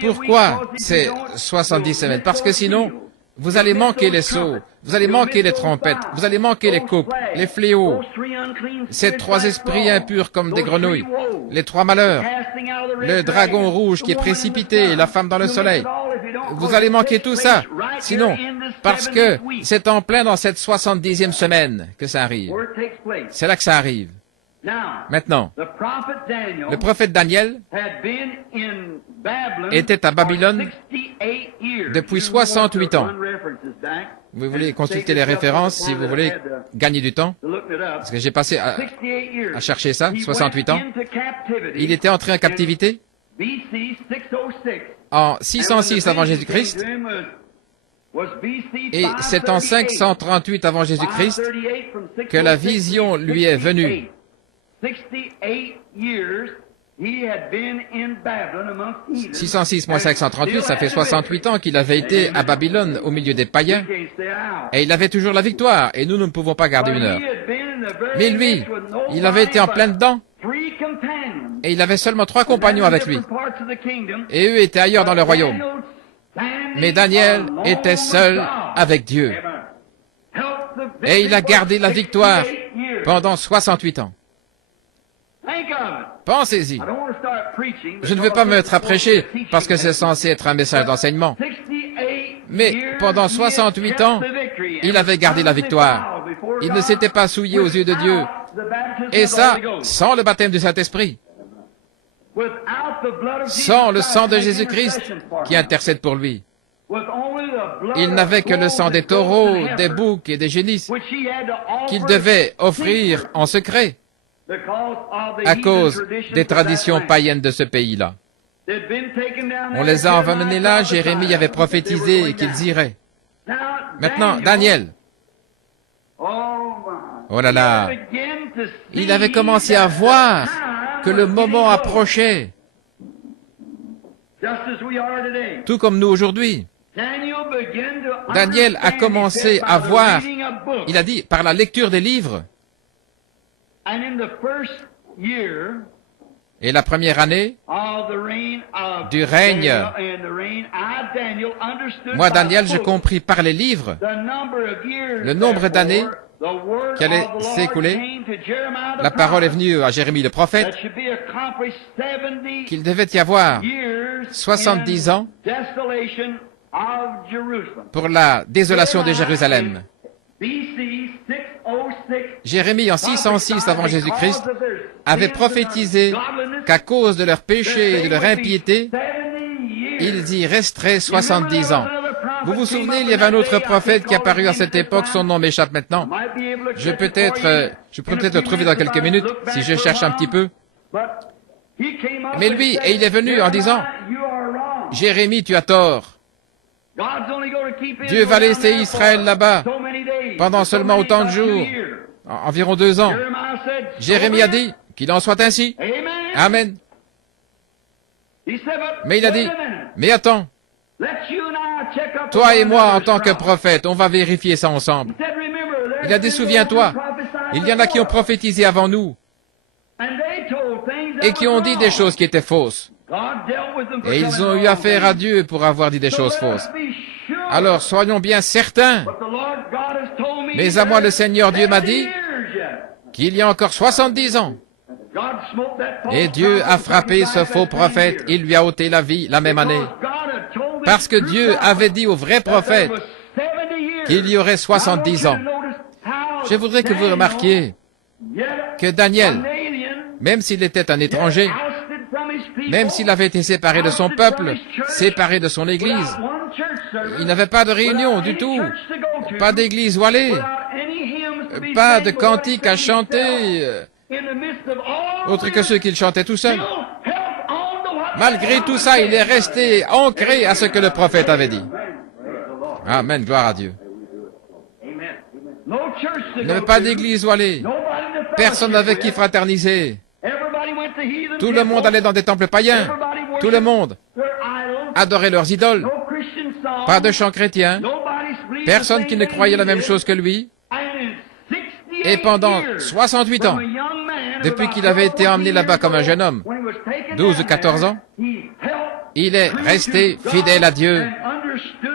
pourquoi c'est 70 semaines. Parce que sinon, vous allez manquer les sceaux, vous allez manquer les trompettes, vous allez manquer les coupes, les fléaux, ces 3 esprits impurs comme des grenouilles, les 3 malheurs, le dragon rouge qui est précipité, la femme dans le soleil. Vous allez manquer tout ça. Sinon, parce que c'est en plein dans cette 70e semaine que ça arrive. C'est là que ça arrive. Maintenant, le prophète Daniel était à Babylone depuis 68 ans. Vous voulez consulter les références si vous voulez gagner du temps? Parce que j'ai passé à chercher ça, 68 ans. Il était entré en captivité en 606 avant Jésus-Christ. Et c'est en 538 avant Jésus-Christ que la vision lui est venue. 606 moins 538, ça fait 68 ans qu'il avait été à Babylone au milieu des païens. Et il avait toujours la victoire, et nous ne pouvons pas garder une heure. Mais lui, il avait été en plein dedans, et il avait seulement 3 compagnons avec lui. Et eux étaient ailleurs dans le royaume. Mais Daniel était seul avec Dieu. Et il a gardé la victoire pendant 68 ans. Pensez-y. Je ne veux pas me mettre à prêcher parce que c'est censé être un message d'enseignement. Mais pendant 68 ans, il avait gardé la victoire. Il ne s'était pas souillé aux yeux de Dieu. Et ça, sans le baptême du Saint-Esprit. Sans le sang de Jésus-Christ qui intercède pour lui. Il n'avait que le sang des taureaux, des boucs et des génisses qu'il devait offrir en secret à cause des traditions païennes de ce pays-là. On les a emmenés là, Jérémie avait prophétisé qu'ils iraient. Maintenant, Daniel. Oh là là. Il avait commencé à voir que le moment approchait. Tout comme nous aujourd'hui. Daniel a commencé à voir, il a dit, par la lecture des livres. Et la première année du règne, moi, Daniel, je compris par les livres le nombre d'années qui allaient s'écouler. La parole est venue à Jérémie le prophète qu'il devait y avoir 70 ans pour la désolation de Jérusalem. Jérémie, en 606 avant Jésus-Christ, avait prophétisé qu'à cause de leurs péchés et de leur impiété, ils y resteraient 70 ans. Vous vous souvenez, il y avait un autre prophète qui est apparu à cette époque, son nom m'échappe maintenant. Je pourrais peut-être le trouver dans quelques minutes, si je cherche un petit peu. Mais lui, et il est venu en disant, Jérémie, tu as tort. Dieu va laisser Israël là-bas pendant seulement autant de jours, environ 2 ans. Jérémie a dit qu'il en soit ainsi. Amen. Mais il a dit, mais attends, toi et moi, en tant que prophète, on va vérifier ça ensemble. Il a dit, souviens-toi, il y en a qui ont prophétisé avant nous et qui ont dit des choses qui étaient fausses. Et ils ont eu affaire à Dieu pour avoir dit des choses fausses. Alors, soyons bien certains. Mais à moi, le Seigneur Dieu m'a dit qu'il y a encore 70 ans. Et Dieu a frappé ce faux prophète, il lui a ôté la vie la même année. Parce que Dieu avait dit au vrai prophète qu'il y aurait 70 ans. Je voudrais que vous remarquiez que Daniel, même s'il était un étranger, même s'il avait été séparé de son peuple, séparé de son église, il n'avait pas de réunion du tout, pas d'église où aller, pas de cantiques à chanter, autre que ceux qu'il chantait tout seul. Malgré tout ça, il est resté ancré à ce que le prophète avait dit. Amen, gloire à Dieu. Il n'avait pas d'église où aller, personne n'avait qui fraterniser. Tout le monde allait dans des temples païens. Tout le monde adorait leurs idoles. Pas de chants chrétiens. Personne qui ne croyait la même chose que lui. Et pendant 68 ans, depuis qu'il avait été emmené là-bas comme un jeune homme, 12 ou 14 ans, il est resté fidèle à Dieu.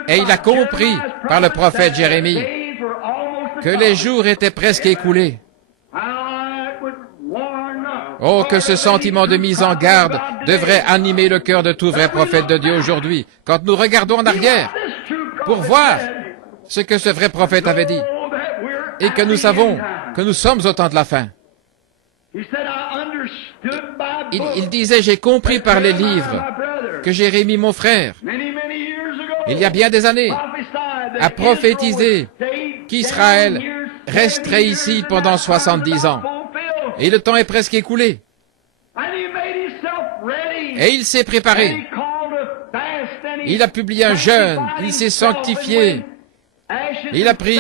Et il a compris par le prophète Jérémie que les jours étaient presque écoulés. Oh, que ce sentiment de mise en garde devrait animer le cœur de tout vrai prophète de Dieu aujourd'hui, quand nous regardons en arrière, pour voir ce que ce vrai prophète avait dit, et que nous savons que nous sommes au temps de la fin. Il disait, j'ai compris par les livres que Jérémie, mon frère, il y a bien des années, a prophétisé qu'Israël resterait ici pendant 70 ans. Et le temps est presque écoulé. Et il s'est préparé. Il a publié un jeûne. Il s'est sanctifié. Il a pris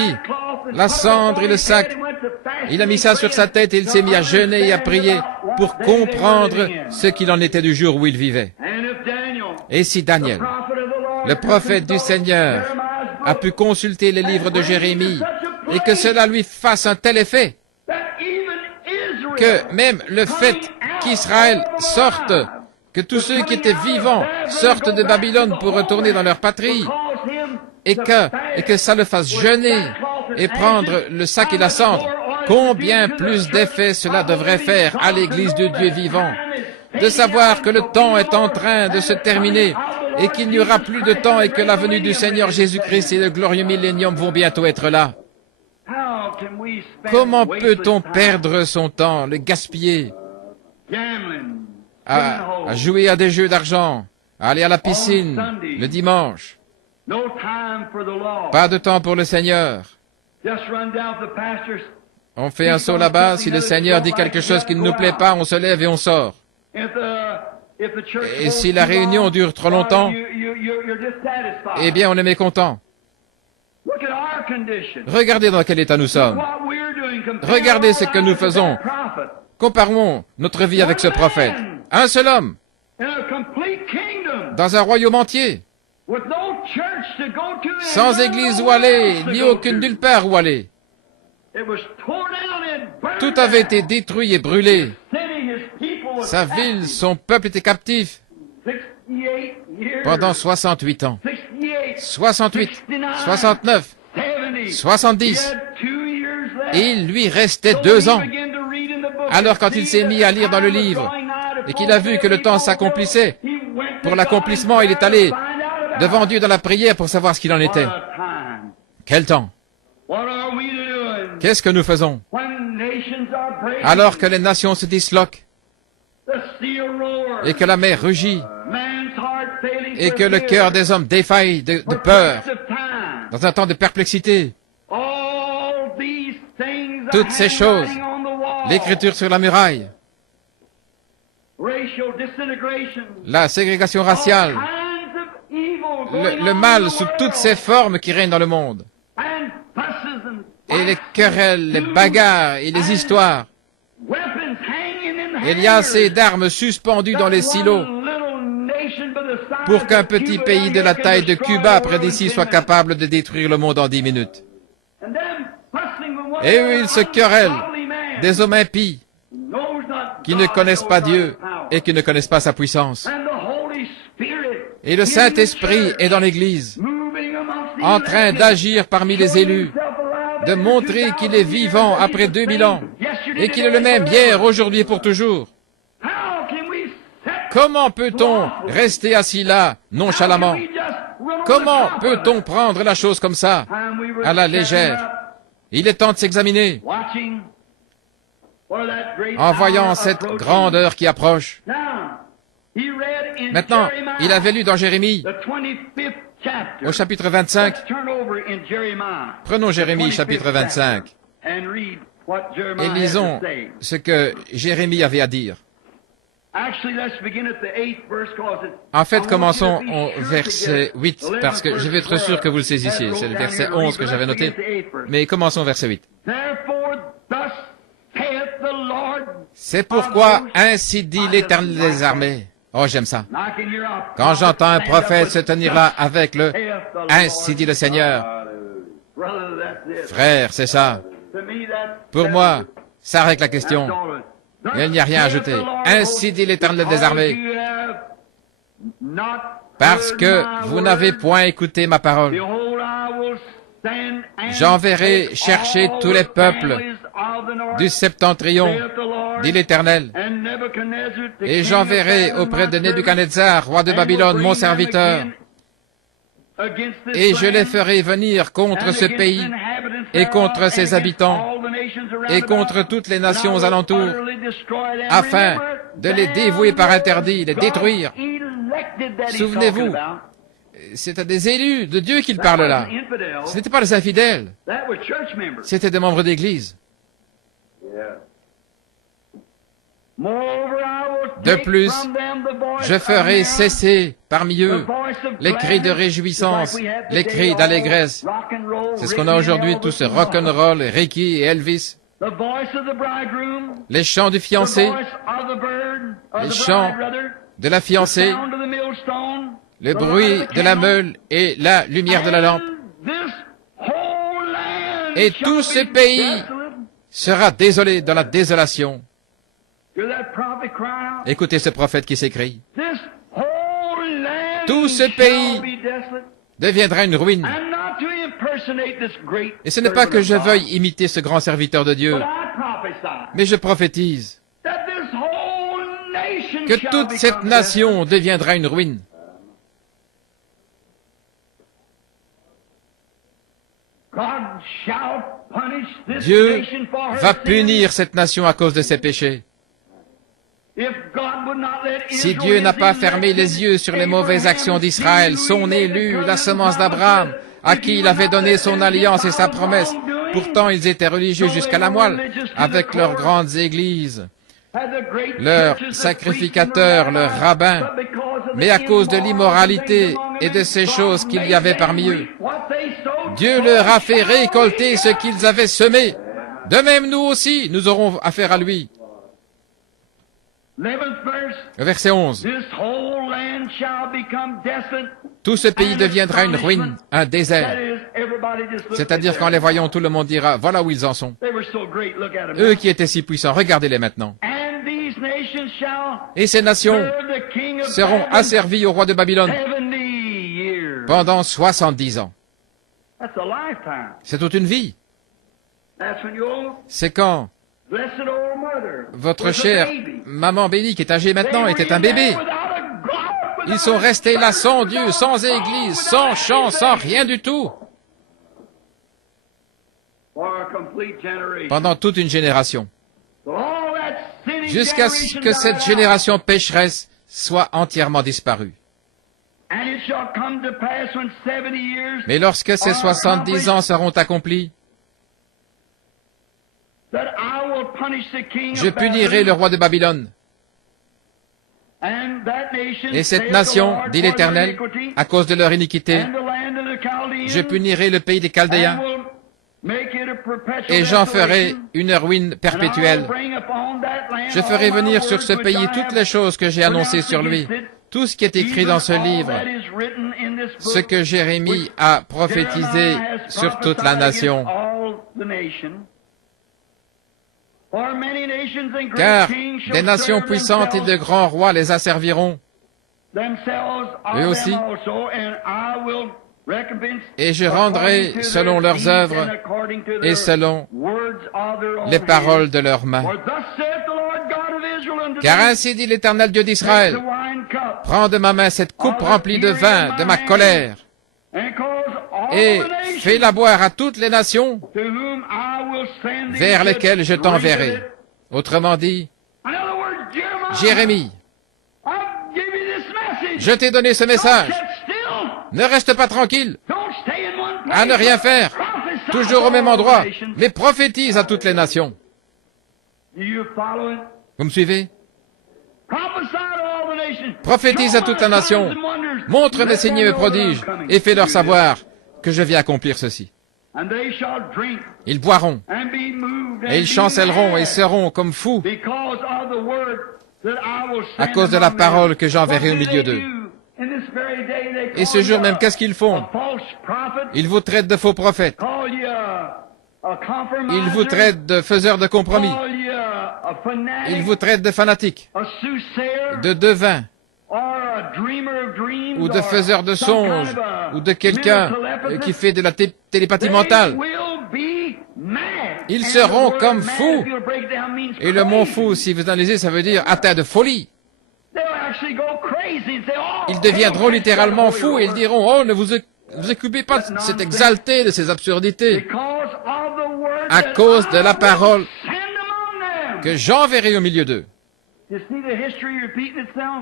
la cendre et le sac. Il a mis ça sur sa tête et il s'est mis à jeûner et à prier pour comprendre ce qu'il en était du jour où il vivait. Et si Daniel, le prophète du Seigneur, a pu consulter les livres de Jérémie et que cela lui fasse un tel effet, que même le fait qu'Israël sorte, que tous ceux qui étaient vivants sortent de Babylone pour retourner dans leur patrie, et que ça le fasse jeûner et prendre le sac et la cendre, combien plus d'effet cela devrait faire à l'Église de Dieu vivant, de savoir que le temps est en train de se terminer et qu'il n'y aura plus de temps et que la venue du Seigneur Jésus-Christ et le glorieux millénium vont bientôt être là. Comment peut-on perdre son temps, le gaspiller, à jouer à des jeux d'argent, à aller à la piscine le dimanche? Pas de temps pour le Seigneur. On fait un saut là-bas, si le Seigneur dit quelque chose qui ne nous plaît pas, on se lève et on sort. Et si la réunion dure trop longtemps, eh bien on est mécontent. Regardez dans quel état nous sommes. Regardez ce que nous faisons. Comparons notre vie avec ce prophète. Un seul homme, dans un royaume entier, sans église où aller, ni aucune nulle part où aller. Tout avait été détruit et brûlé. Sa ville, son peuple était captif pendant 68 ans. 68, 69, 70. Et il lui restait 2 ans. Alors quand il s'est mis à lire dans le livre et qu'il a vu que le temps s'accomplissait, pour l'accomplissement, il est allé devant Dieu dans la prière pour savoir ce qu'il en était. Quel temps? Qu'est-ce que nous faisons? Alors que les nations se disloquent et que la mer rugit et que le cœur des hommes défaille de peur dans un temps de perplexité. Toutes ces choses, l'écriture sur la muraille, la ségrégation raciale, le mal sous toutes ses formes qui règnent dans le monde, et les querelles, les bagarres et les histoires. Il y a assez d'armes suspendues dans les silos pour qu'un petit pays de la taille de Cuba près d'ici soit capable de détruire le monde en 10 minutes. Et eux, ils se querellent, des hommes impies, qui ne connaissent pas Dieu et qui ne connaissent pas sa puissance. Et le Saint-Esprit est dans l'Église, en train d'agir parmi les élus, de montrer qu'il est vivant après 2000 ans, et qu'il est le même hier, aujourd'hui et pour toujours. Comment peut-on rester assis là, nonchalamment? Comment peut-on prendre la chose comme ça, à la légère? Il est temps de s'examiner, en voyant cette grandeur qui approche. Maintenant, il avait lu dans Jérémie, au chapitre 25. Prenons Jérémie, chapitre 25, et lisons ce que Jérémie avait à dire. En fait, commençons au verset 8, parce que je veux être sûr que vous le saisissiez. C'est le verset 11 que j'avais noté, mais commençons au verset 8. C'est pourquoi ainsi dit l'Éternel des armées. Oh, j'aime ça. Quand j'entends un prophète se tenir là avec le « Ainsi dit le Seigneur », frère, c'est ça. Pour moi, ça règle la question. Il n'y a rien à ajouter. Ainsi dit l'Éternel des armées. Parce que vous n'avez point écouté ma parole. J'enverrai chercher tous les peuples du septentrion, dit l'Éternel, et j'enverrai auprès de Nebuchadnezzar, roi de Babylone, mon serviteur, et je les ferai venir contre ce pays, et contre ses habitants, et contre toutes les nations alentours, afin de les dévouer par interdit, les détruire. Souvenez-vous, c'était des élus de Dieu qu'il parle là. Ce n'étaient pas les infidèles. C'étaient des membres d'église. De plus, je ferai cesser parmi eux les cris de réjouissance, les cris d'allégresse. C'est ce qu'on a aujourd'hui, tout ce rock'n'roll, Ricky et Elvis. Les chants du fiancé, les chants de la fiancée, le bruit de la meule et la lumière de la lampe. Et tout ce pays sera désolé dans la désolation. Écoutez ce prophète qui s'écrie. Tout ce pays deviendra une ruine. Et ce n'est pas que je veuille imiter ce grand serviteur de Dieu, mais je prophétise que toute cette nation deviendra une ruine. Dieu va punir cette nation à cause de ses péchés. Si Dieu n'a pas fermé les yeux sur les mauvaises actions d'Israël, son élu, la semence d'Abraham, à qui il avait donné son alliance et sa promesse, pourtant ils étaient religieux jusqu'à la moelle, avec leurs grandes églises, leurs sacrificateurs, leurs rabbins, mais à cause de l'immoralité et de ces choses qu'il y avait parmi eux, Dieu leur a fait récolter ce qu'ils avaient semé. De même, nous aussi, nous aurons affaire à lui. Le verset 11. Tout ce pays deviendra une ruine, un désert. C'est-à-dire qu'en les voyant, tout le monde dira, voilà où ils en sont. Eux qui étaient si puissants, regardez-les maintenant. Et ces nations seront asservies au roi de Babylone pendant 70 ans. C'est toute une vie. C'est quand votre chère maman bénie, qui est âgée maintenant, était un bébé. Ils sont restés là sans Dieu, sans église, sans chant, sans rien du tout. Pendant toute une génération. Jusqu'à ce que cette génération pécheresse soit entièrement disparue. Mais lorsque ces 70 ans seront accomplis, je punirai le roi de Babylone. Et cette nation, dit l'Éternel, à cause de leur iniquité, je punirai le pays des Chaldéens. et j'en ferai une ruine perpétuelle. Je ferai venir sur ce pays toutes les choses que j'ai annoncées sur lui, tout ce qui est écrit dans ce livre, ce que Jérémie a prophétisé sur toute la nation. Car des nations puissantes et de grands rois les asserviront, eux aussi, et je rendrai selon leurs œuvres et selon les paroles de leurs mains. Car ainsi dit l'Éternel Dieu d'Israël, prends de ma main cette coupe remplie de vin de ma colère, et fais-la boire à toutes les nations vers lesquelles je t'enverrai. Autrement dit, Jérémie, je t'ai donné ce message. Ne reste pas tranquille, à ne rien faire, toujours au même endroit, mais prophétise à toutes les nations. Vous me suivez? Prophétise à toute la nation, montre mes signes et mes prodiges, et fais-leur savoir que je viens accomplir ceci. Ils boiront, et ils chancelleront et seront comme fous à cause de la parole que j'enverrai au milieu d'eux. Et ce jour même, qu'est-ce qu'ils font? Ils vous traitent de faux prophètes. Ils vous traitent de faiseurs de compromis. Ils vous traitent de fanatiques, de devins, ou de faiseurs de songes, ou de quelqu'un qui fait de la télépathie mentale. Ils seront comme fous. Et le mot fou, si vous analysez, ça veut dire atteint de folie. Ils deviendront littéralement fous et ils diront, oh, ne vous occupez pas de cet exalté, de ces absurdités, à cause de la parole que j'enverrai au milieu d'eux.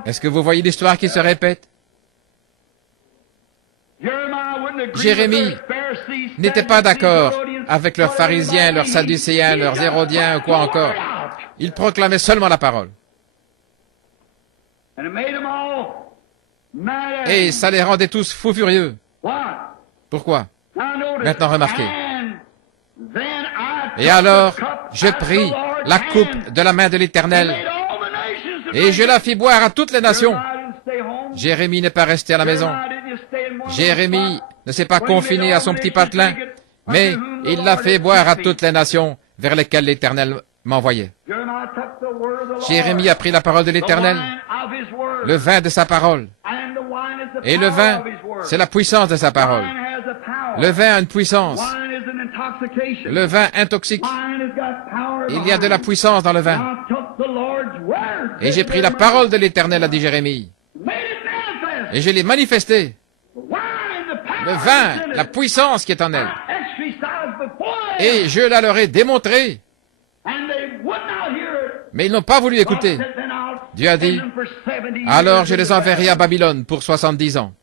Est-ce que vous voyez l'histoire qui se répète? Jérémie n'était pas d'accord avec leurs pharisiens, leurs sadducéens, leurs hérodiens ou quoi encore. Il proclamait seulement la parole. Et ça les rendait tous fous furieux. Pourquoi? Maintenant remarquez. Et alors, je pris la coupe de la main de l'Éternel et je la fis boire à toutes les nations. Jérémie n'est pas resté à la maison. Jérémie ne s'est pas confiné à son petit patelin, mais il l'a fait boire à toutes les nations vers lesquelles l'Éternel m'envoyait. Jérémie a pris la parole de l'Éternel, le vin de sa parole. Et le vin, c'est la puissance de sa parole. Le vin a une puissance. Le vin intoxique. Il y a de la puissance dans le vin. Et j'ai pris la parole de l'Éternel, a dit Jérémie. Et je l'ai manifestée. Le vin, la puissance qui est en elle. Et je la leur ai démontrée. Mais ils n'ont pas voulu écouter. Dieu a dit, alors je les enverrai à Babylone pour 70 ans.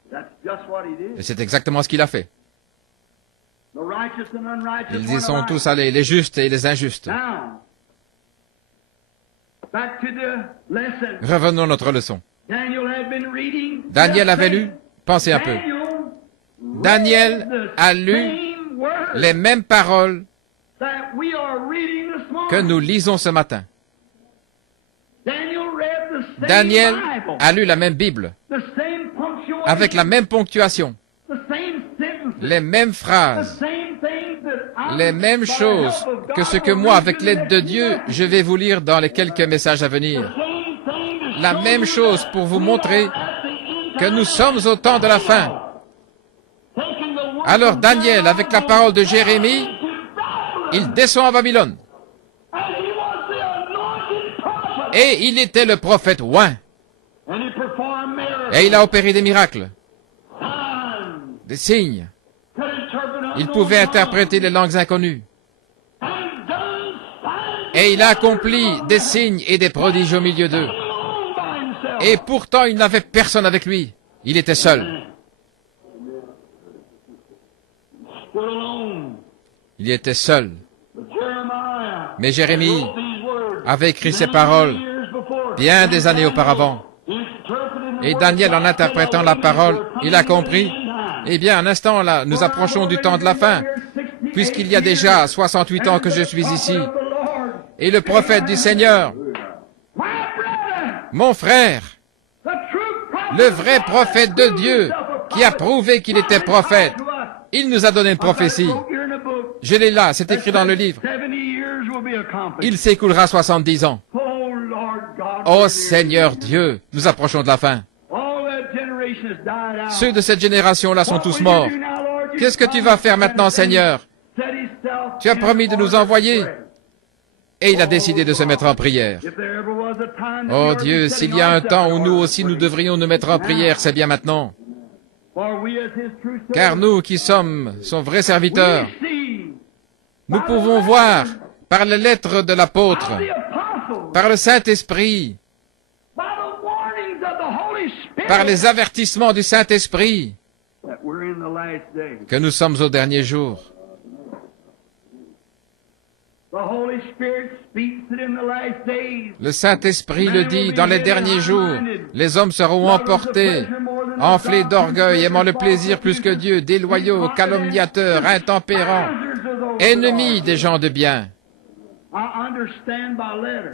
Et c'est exactement ce qu'il a fait. Ils y sont tous allés, les justes et les injustes. Revenons à notre leçon. Daniel avait lu, pensez un peu. Daniel a lu les mêmes paroles que nous lisons ce matin. Daniel a lu la même Bible, avec la même ponctuation, les mêmes phrases, les mêmes choses que ce que moi, avec l'aide de Dieu, je vais vous lire dans les quelques messages à venir. La même chose pour vous montrer que nous sommes au temps de la fin. Alors Daniel, avec la parole de Jérémie, il descend à Babylone. Et il était le prophète oint. Et il a opéré des miracles, des signes. Il pouvait interpréter les langues inconnues. Et il a accompli des signes et des prodiges au milieu d'eux. Et pourtant, il n'avait personne avec lui. Il était seul. Il était seul. Mais Jérémie avait écrit ces paroles bien des années auparavant. Et Daniel, en interprétant la parole, il a compris. Eh bien, un instant, là, nous approchons du temps de la fin. puisqu'il y a déjà 68 ans que je suis ici, et le prophète du Seigneur, mon frère, le vrai prophète de Dieu, qui a prouvé qu'il était prophète, il nous a donné une prophétie. Je l'ai là, c'est écrit dans le livre. Il s'écoulera 70 ans. Oh Seigneur Dieu, nous approchons de la fin. Ceux de cette génération-là sont tous morts. Qu'est-ce que tu vas faire maintenant, Seigneur? Tu as promis de nous envoyer. Et il a décidé de se mettre en prière. Oh Dieu, s'il y a un temps où nous aussi nous devrions nous mettre en prière, c'est bien maintenant. Car nous qui sommes son vrai serviteur, nous pouvons voir par les lettres de l'apôtre, par le Saint-Esprit, par les avertissements du Saint-Esprit, que nous sommes au dernier jour. Le Saint-Esprit le dit, dans les derniers jours, les hommes seront emportés, enflés d'orgueil, aimant le plaisir plus que Dieu, déloyaux, calomniateurs, intempérants, ennemis des gens de bien.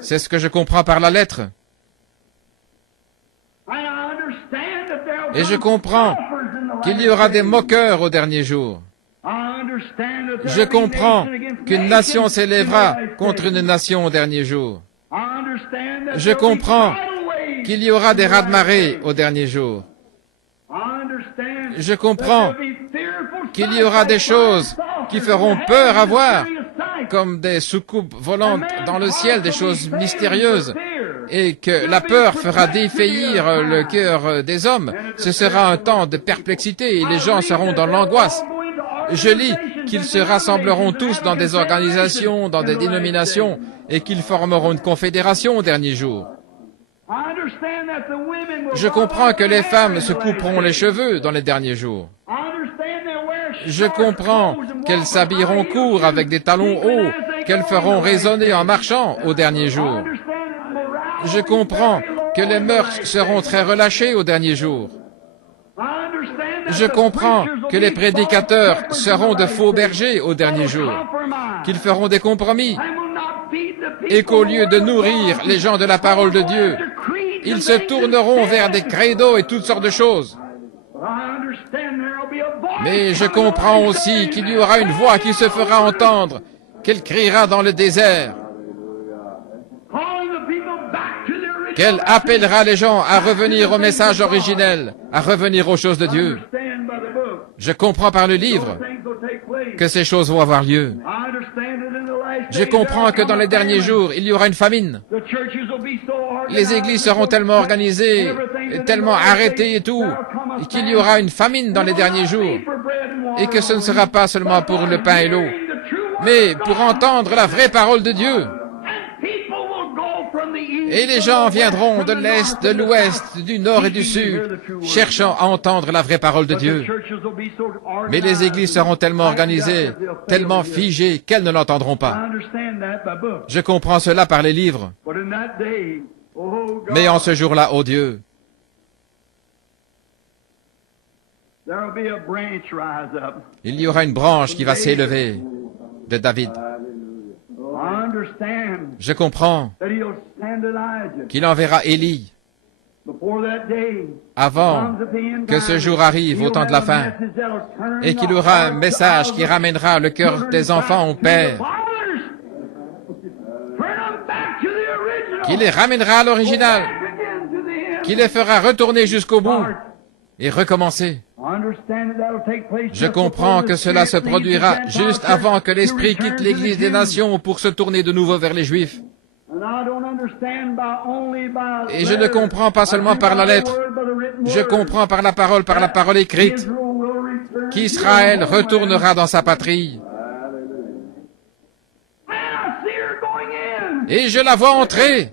C'est ce que je comprends par la lettre. Et je comprends qu'il y aura des moqueurs au dernier jour. Je comprends qu'une nation s'élèvera contre une nation au dernier jour. Je comprends qu'il y aura des raz-de-marée au dernier jour. Je comprends qu'il y aura des choses qui feront peur à voir, comme des soucoupes volantes dans le ciel, des choses mystérieuses, et que la peur fera défaillir le cœur des hommes. Ce sera un temps de perplexité et les gens seront dans l'angoisse. Je lis qu'ils se rassembleront tous dans des organisations, dans des dénominations, et qu'ils formeront une confédération au dernier jour. Je comprends que les femmes se couperont les cheveux dans les derniers jours. Je comprends qu'elles s'habilleront court avec des talons hauts, qu'elles feront résonner en marchant au dernier jour. Je comprends que les mœurs seront très relâchées au dernier jour. Je comprends que les prédicateurs seront de faux bergers au dernier jour, qu'ils feront des compromis, et qu'au lieu de nourrir les gens de la parole de Dieu, ils se tourneront vers des credos et toutes sortes de choses. Mais je comprends aussi qu'il y aura une voix qui se fera entendre, qu'elle criera dans le désert, qu'elle appellera les gens à revenir au message originel, à revenir aux choses de Dieu. Je comprends par le livre que ces choses vont avoir lieu. Je comprends que dans les derniers jours, il y aura une famine. Les églises seront tellement organisées, tellement arrêtées et tout, qu'il y aura une famine dans les derniers jours. Et que ce ne sera pas seulement pour le pain et l'eau, mais pour entendre la vraie parole de Dieu. Et les gens viendront de l'Est, de l'Ouest, du Nord et du Sud, cherchant à entendre la vraie parole de Dieu. Mais les églises seront tellement organisées, tellement figées, qu'elles ne l'entendront pas. Je comprends cela par les livres. Mais en ce jour-là, ô Dieu, il y aura une branche qui va s'élever de David. Je comprends qu'il enverra Élie avant que ce jour arrive au temps de la fin et qu'il aura un message qui ramènera le cœur des enfants au Père, qui les ramènera à l'original, qui les fera retourner jusqu'au bout et recommencer. Je comprends que cela se produira juste avant que l'Esprit quitte l'Église des Nations pour se tourner de nouveau vers les Juifs. Et je ne comprends pas seulement par la lettre, je comprends par la parole écrite, qu'Israël retournera dans sa patrie. Et je la vois entrer.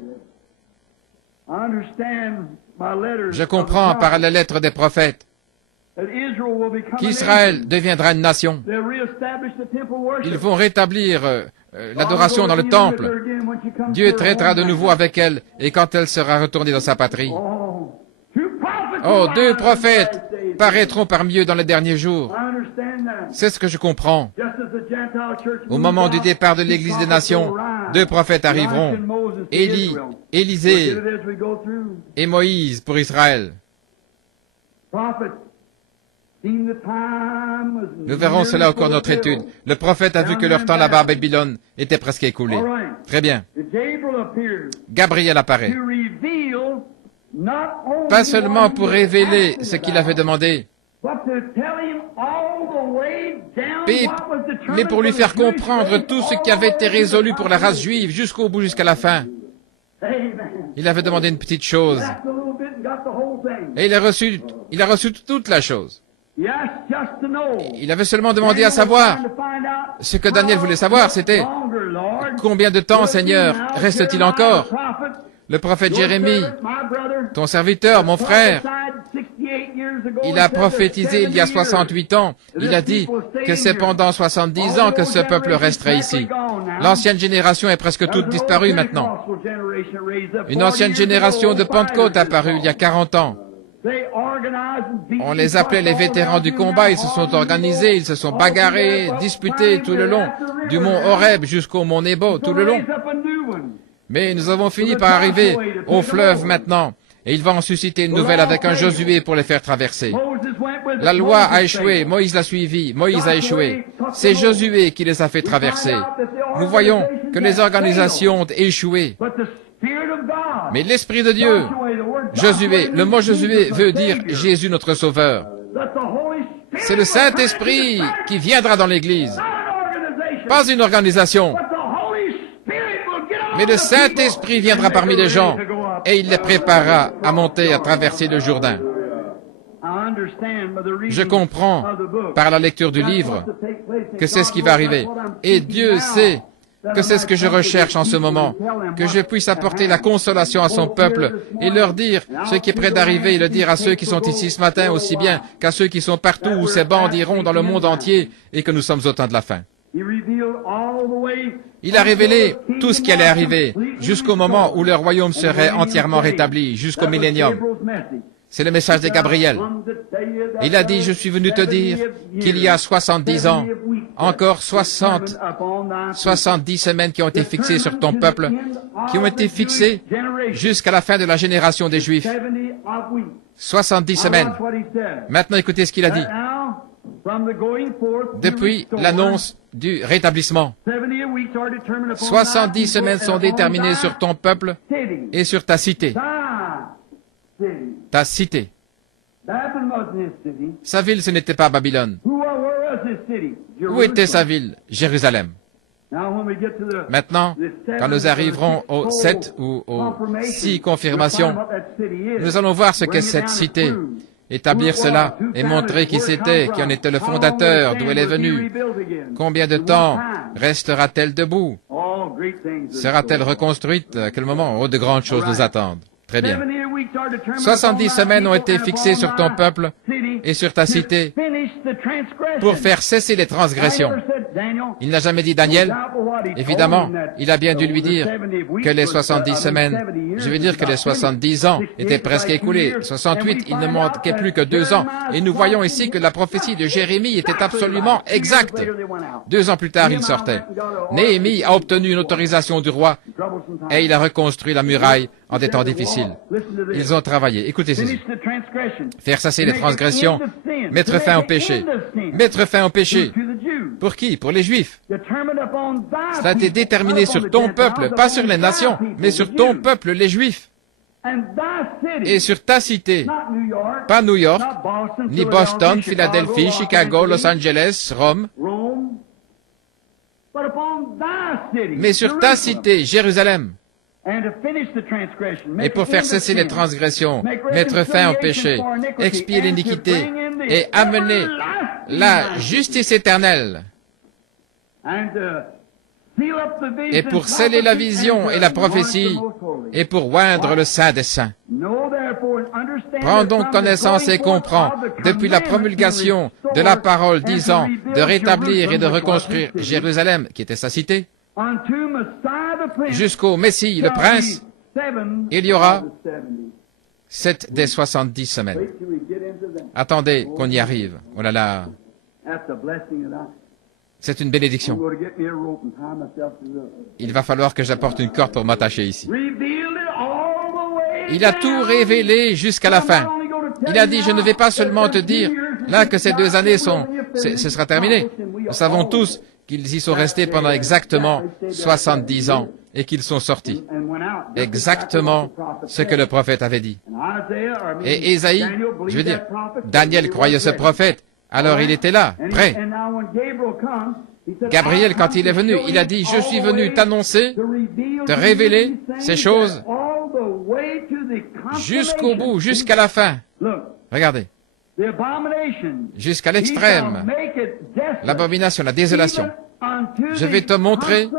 Je comprends par les lettres des prophètes qu'Israël deviendra une nation. Ils vont rétablir l'adoration dans le temple. Dieu traitera de nouveau avec elle, et quand elle sera retournée dans sa patrie. Oh, 2 prophètes paraîtront parmi eux dans les derniers jours. C'est ce que je comprends. Au moment du départ de l'Église des Nations, deux prophètes arriveront, Élie, Élisée et Moïse pour Israël. Nous verrons cela au cours de notre étude. Le prophète a vu que leur temps là-bas à Babylone était presque écoulé. Très bien. Gabriel apparaît. Pas seulement pour révéler ce qu'il avait demandé, mais pour lui faire comprendre tout ce qui avait été résolu pour la race juive jusqu'au bout, jusqu'à la fin. Il avait demandé une petite chose. Et il a reçu toute la chose. Il avait seulement demandé à savoir. Ce que Daniel voulait savoir, c'était combien de temps, Seigneur, reste-t-il encore? Le prophète Jérémie, ton serviteur, mon frère, il a prophétisé il y a 68 ans. Il a dit que c'est pendant 70 ans que ce peuple resterait ici. L'ancienne génération est presque toute disparue maintenant. Une ancienne génération de Pentecôte est apparue il y a 40 ans. On les appelait les vétérans du combat, ils se sont organisés, ils se sont bagarrés, disputés tout le long, du mont Horeb jusqu'au mont Nebo, tout le long. Mais nous avons fini par arriver au fleuve maintenant, et il va en susciter une nouvelle avec un Josué pour les faire traverser. La loi a échoué, Moïse l'a suivi, Moïse a échoué. C'est Josué qui les a fait traverser. Nous voyons que les organisations ont échoué. Mais l'Esprit de Dieu, Josué, le mot Josué veut dire Jésus notre Sauveur. C'est le Saint-Esprit qui viendra dans l'Église. Pas une organisation. Mais le Saint-Esprit viendra parmi les gens et il les préparera à monter, à traverser le Jourdain. Je comprends par la lecture du livre que c'est ce qui va arriver. Et Dieu sait que c'est ce que je recherche en ce moment, que je puisse apporter la consolation à son peuple et leur dire ce qui est près d'arriver et le dire à ceux qui sont ici ce matin aussi bien qu'à ceux qui sont partout où ces bandes iront dans le monde entier et que nous sommes au temps de la fin. Il a révélé tout ce qui allait arriver jusqu'au moment où le royaume serait entièrement rétabli, jusqu'au millénium. C'est le message de Gabriel. Il a dit, je suis venu te dire qu'il y a 70 ans, encore 70 semaines qui ont été fixées sur ton peuple, qui ont été fixées jusqu'à la fin de la génération des Juifs. 70 semaines. Maintenant, écoutez ce qu'il a dit. Depuis l'annonce du rétablissement, 70 semaines sont déterminées sur ton peuple et sur ta cité. Ta cité. Sa ville, ce n'était pas Babylone. Où était sa ville? Jérusalem. Maintenant, quand nous arriverons au 7 ou au 6 confirmations, nous allons voir ce qu'est cette cité, établir cela et montrer qui c'était, qui en était le fondateur, d'où elle est venue. Combien de temps restera-t-elle debout? Sera-t-elle reconstruite? À quel moment? Oh, de grandes choses nous attendent. Très bien. 70 semaines ont été fixées sur ton peuple et sur ta cité pour faire cesser les transgressions. Il n'a jamais dit Daniel. Évidemment, il a bien dû lui dire que les 70 semaines, je veux dire que les 70 ans étaient presque écoulés. 68, il ne manquait plus que 2 ans. Et nous voyons ici que la prophétie de Jérémie était absolument exacte. 2 ans plus tard, il sortait. Néhémie a obtenu une autorisation du roi et il a reconstruit la muraille en des temps difficiles. Ils ont travaillé. Écoutez ceci. Faire cesser les transgressions, mettre fin au péché. Mettre fin au péché. Pour qui? Pour les Juifs. Cela a été déterminé sur ton peuple, pas sur les nations, mais sur ton peuple, les Juifs. Et sur ta cité, pas New York, ni Boston, Philadelphie, Chicago, Los Angeles, Rome, mais sur ta cité, Jérusalem. Et pour faire cesser les transgressions, mettre fin au péché, expier l'iniquité et amener la justice éternelle. Et pour sceller la vision et la prophétie, et pour oindre le Saint des Saints. Prends donc connaissance et comprends, depuis la promulgation de la parole disant de rétablir et de reconstruire Jérusalem, qui était sa cité, jusqu'au Messie, le Prince, il y aura 7 des 70 semaines. Attendez qu'on y arrive. Oh là là. C'est une bénédiction. Il va falloir que j'apporte une corde pour m'attacher ici. Il a tout révélé jusqu'à la fin. Il a dit, je ne vais pas seulement te dire, là, que ces 2 années ce sera terminé. Nous savons tous qu'ils y sont restés pendant exactement 70 ans et qu'ils sont sortis. Exactement ce que le prophète avait dit. Et Ésaïe, je veux dire, Daniel croyait ce prophète, alors il était là, prêt. Gabriel, quand il est venu, il a dit, je suis venu t'annoncer, te révéler ces choses jusqu'au bout, jusqu'à la fin. Regardez. Jusqu'à l'extrême. L'abomination, la désolation. Je vais te montrer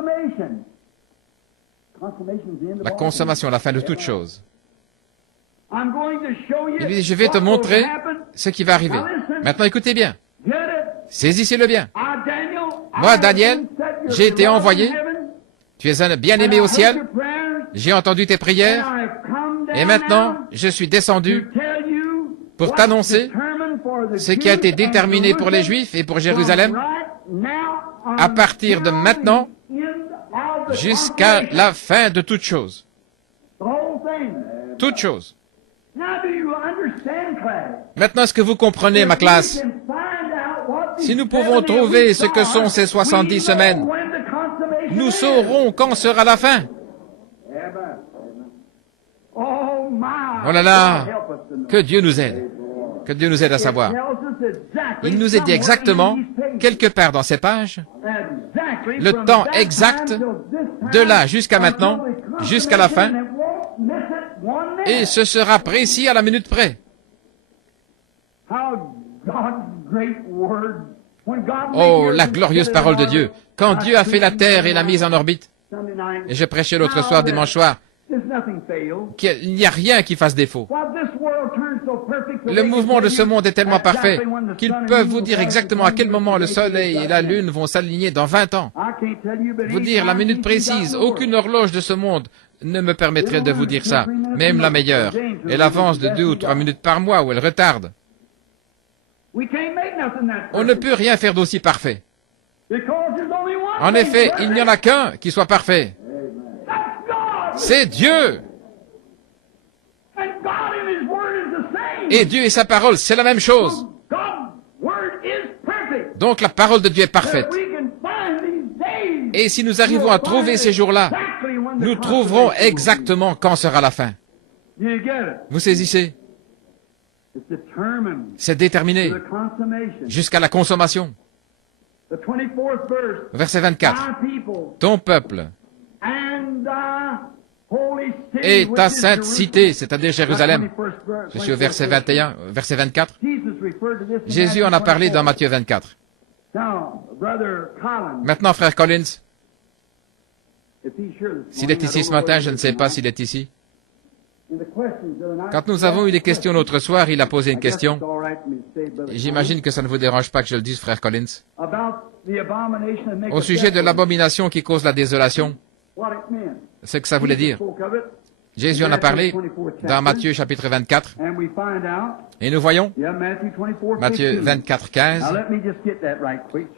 la consommation, la fin de toute chose. Il lui dit, je vais te montrer ce qui va arriver. Maintenant, écoutez bien. Saisissez-le bien. Moi, Daniel, j'ai été envoyé. Tu es un bien-aimé au ciel. J'ai entendu tes prières. Et maintenant, je suis descendu pour t'annoncer ce qui a été déterminé pour les Juifs et pour Jérusalem à partir de maintenant jusqu'à la fin de toute chose. Toute chose. Maintenant, est-ce que vous comprenez, ma classe? Si nous pouvons trouver ce que sont ces 70 semaines, nous saurons quand sera la fin. Oh là là, que Dieu nous aide. Que Dieu nous aide à savoir. Il nous a dit exactement, quelque part dans ces pages, le temps exact de là jusqu'à maintenant, jusqu'à la fin, et ce sera précis à la minute près. Oh, la glorieuse parole de Dieu. Quand Dieu a fait la terre et l'a mise en orbite, et je prêchais l'autre soir, dimanche soir, qu'il n'y a rien qui fasse défaut. Le mouvement de ce monde est tellement parfait qu'ils peuvent vous dire exactement à quel moment le soleil et la lune vont s'aligner dans 20 ans. Vous dire la minute précise, aucune horloge de ce monde ne me permettrait de vous dire ça, même la meilleure. Elle avance de 2 ou 3 minutes par mois ou elle retarde. On ne peut rien faire d'aussi parfait. En effet, il n'y en a qu'un qui soit parfait. C'est Dieu. Et Dieu et sa parole, c'est la même chose. Donc la parole de Dieu est parfaite. Et si nous arrivons à trouver ces jours-là, nous trouverons exactement quand sera la fin. Vous saisissez? C'est déterminé jusqu'à la consommation. Verset 24. Ton peuple et ta sainte cité, c'est-à-dire Jérusalem. Je suis au verset 21, verset 24. Jésus en a parlé dans Matthieu 24. Maintenant, frère Collins, s'il est ici ce matin, je ne sais pas s'il est ici. Quand nous avons eu des questions l'autre soir, il a posé une question. J'imagine que ça ne vous dérange pas que je le dise, frère Collins. Au sujet de l'abomination qui cause la désolation, ce que ça voulait dire. Jésus en a parlé dans Matthieu chapitre 24. Et nous voyons, Matthieu 24, 15.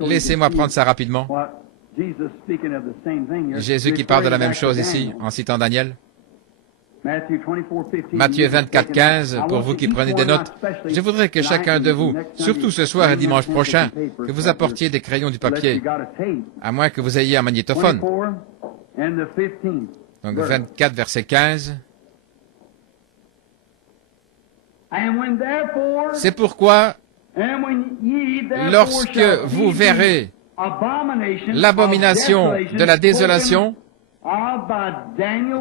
Laissez-moi prendre ça rapidement. Jésus qui parle de la même chose ici, en citant Daniel. Matthieu 24, 15, pour vous qui prenez des notes, je voudrais que chacun de vous, surtout ce soir et dimanche prochain, que vous apportiez des crayons du papier, à moins que vous ayez un magnétophone. Donc 24, verset 15. C'est pourquoi, lorsque vous verrez l'abomination de la désolation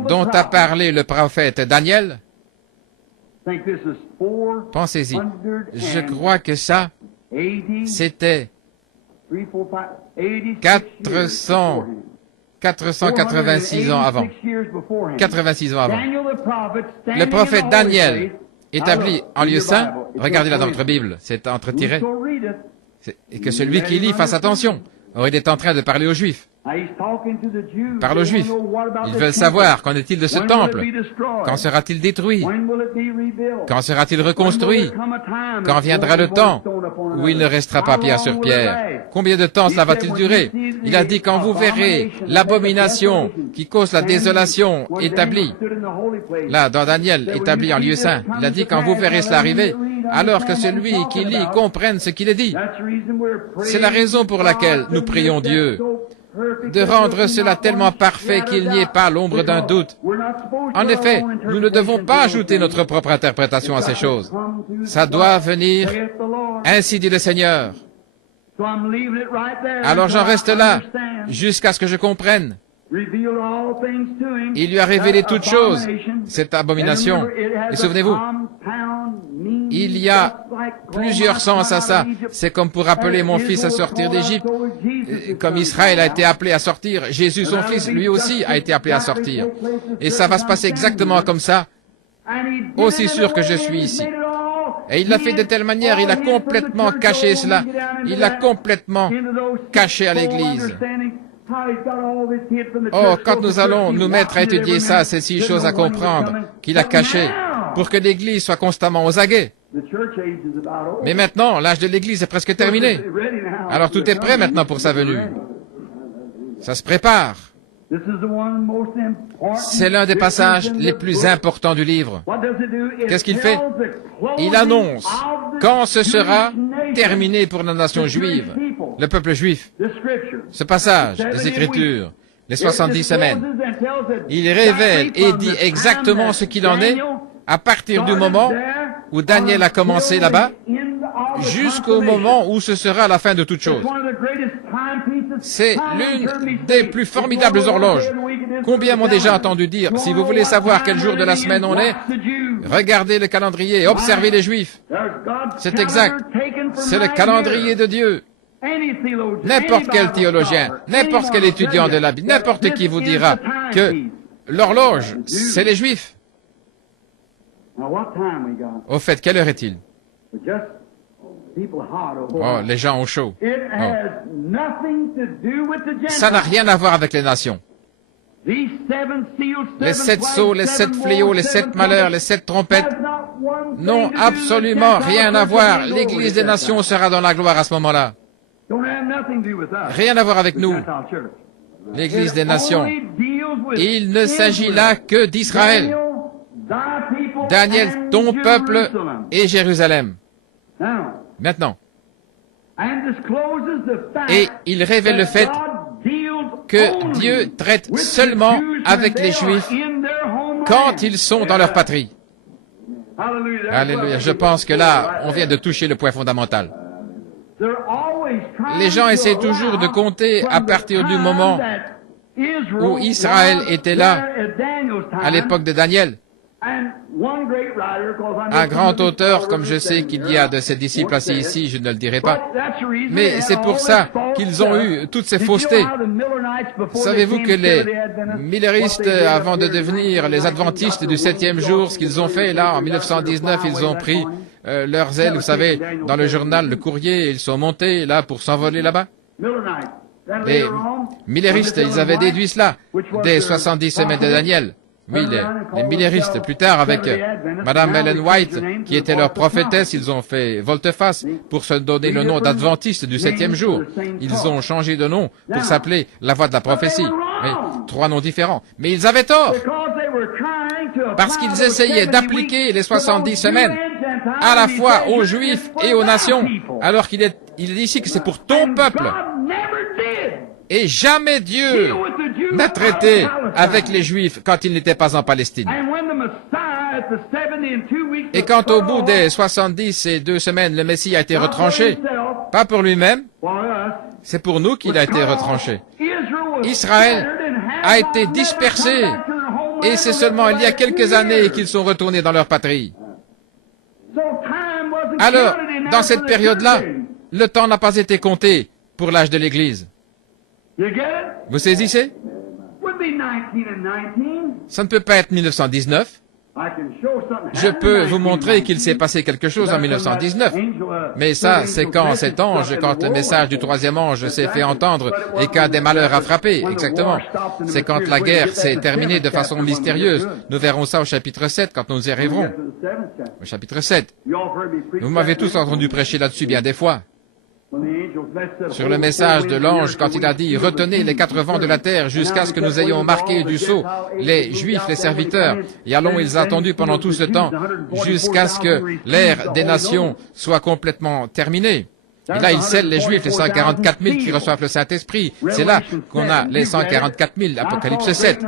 dont a parlé le prophète Daniel, pensez-y. Je crois que ça, c'était 486 ans avant. 86 ans avant. Le prophète Daniel, établi en lieu saint, regardez là dans votre Bible, c'est entre tirets, et que celui qui lit fasse attention. Or, il est en train de parler aux Juifs. Parle aux Juifs. Ils veulent savoir qu'en est-il de ce temple. Quand sera-t-il détruit? Quand sera-t-il reconstruit? Quand viendra le temps où il ne restera pas pierre sur pierre? Combien de temps cela va-t-il durer? Il a dit, quand vous verrez l'abomination qui cause la désolation établie, là, dans Daniel, établie en lieu saint, il a dit, quand vous verrez cela arriver, alors que celui qui lit comprenne ce qu'il est dit. C'est la raison pour laquelle nous prions Dieu de rendre cela tellement parfait qu'il n'y ait pas l'ombre d'un doute. En effet, nous ne devons pas ajouter notre propre interprétation à ces choses. Ça doit venir, ainsi dit le Seigneur. Alors j'en reste là, jusqu'à ce que je comprenne. Il lui a révélé toutes choses, cette abomination. Et souvenez-vous, il y a plusieurs sens à ça. C'est comme pour appeler mon fils à sortir d'Égypte. Comme Israël a été appelé à sortir, Jésus, son fils, lui aussi a été appelé à sortir. Et ça va se passer exactement comme ça, aussi sûr que je suis ici. Et il l'a fait de telle manière, il a complètement caché cela. Il l'a complètement caché à l'Église. Oh, quand nous allons nous mettre à étudier ça, c'est 6 choses à comprendre qu'il a cachées pour que l'Église soit constamment aux aguets. Mais maintenant, l'âge de l'Église est presque terminé. Alors tout est prêt maintenant pour sa venue. Ça se prépare. C'est l'un des passages les plus importants du livre. Qu'est-ce qu'il fait? Il annonce quand ce sera terminé pour la nation juive, le peuple juif. Ce passage des Écritures, les 70 semaines, il révèle et dit exactement ce qu'il en est à partir du moment où Daniel a commencé là-bas, jusqu'au moment où ce sera la fin de toute chose. C'est l'une des plus formidables horloges. Combien m'ont déjà entendu dire, si vous voulez savoir quel jour de la semaine on est, regardez le calendrier et observez les Juifs. C'est exact. C'est le calendrier de Dieu. N'importe quel théologien, n'importe quel étudiant de la Bible, n'importe qui vous dira que l'horloge, c'est les Juifs. Au fait, quelle heure est-il? Oh, les gens ont chaud. Oh. Ça n'a rien à voir avec les nations. Les 7 sceaux, les 7 fléaux, les 7 malheurs, les 7 trompettes n'ont absolument rien à voir. L'Église des nations sera dans la gloire à ce moment-là. Rien à voir avec nous. L'Église des nations. Il ne s'agit là que d'Israël. Daniel, ton peuple et Jérusalem. Maintenant. Et il révèle le fait que Dieu traite seulement avec les Juifs quand ils sont dans leur patrie. Alléluia. Je pense que là, on vient de toucher le point fondamental. Les gens essaient toujours de compter à partir du moment où Israël était là, à l'époque de Daniel. Un grand auteur, comme je sais qu'il y a de ses disciples assis ici, je ne le dirai pas, mais c'est pour ça qu'ils ont eu toutes ces faussetés. Savez-vous que les milleristes, avant de devenir les adventistes du 7e jour, ce qu'ils ont fait là, en 1919, ils ont pris leurs ailes, vous savez, dans le journal, le courrier, ils sont montés là pour s'envoler là-bas. Les milleristes, ils avaient déduit cela des 70 semaines de Daniel. Oui, les milléristes, plus tard, avec Madame Ellen White, qui était leur prophétesse, ils ont fait volte-face pour se donner le nom d'adventiste du 7e jour. Ils ont changé de nom pour s'appeler la voix de la prophétie. Mais 3 noms différents. Mais ils avaient tort. Parce qu'ils essayaient d'appliquer les 70 semaines à la fois aux Juifs et aux nations, alors qu'il est ici que c'est pour ton peuple. Et jamais Dieu n'a traité avec les Juifs quand il n'était pas en Palestine. Et quand au bout des 70 et 2 semaines, le Messie a été retranché, pas pour lui-même, c'est pour nous qu'il a été retranché. Israël a été dispersé, et c'est seulement il y a quelques années qu'ils sont retournés dans leur patrie. Alors, dans cette période-là, le temps n'a pas été compté pour l'âge de l'Église. Vous saisissez? Ça ne peut pas être 1919. Je peux vous montrer qu'il s'est passé quelque chose en 1919. Mais ça, c'est quand cet ange, quand le message du troisième ange s'est fait entendre et qu'un des malheurs a frappé, exactement. C'est quand la guerre s'est terminée de façon mystérieuse. Nous verrons ça au chapitre 7 quand nous y arriverons. Au chapitre 7. Vous m'avez tous entendu prêcher là-dessus bien des fois. Sur le message de l'ange, quand il a dit « Retenez les quatre vents de la terre jusqu'à ce que nous ayons marqué du sceau les Juifs, les serviteurs, et allons, ils ont attendu pendant tout ce temps jusqu'à ce que l'ère des nations soit complètement terminée. » Et là, il scelle les Juifs, les 144 000 qui reçoivent le Saint-Esprit. C'est là qu'on a les 144 000, Apocalypse 7.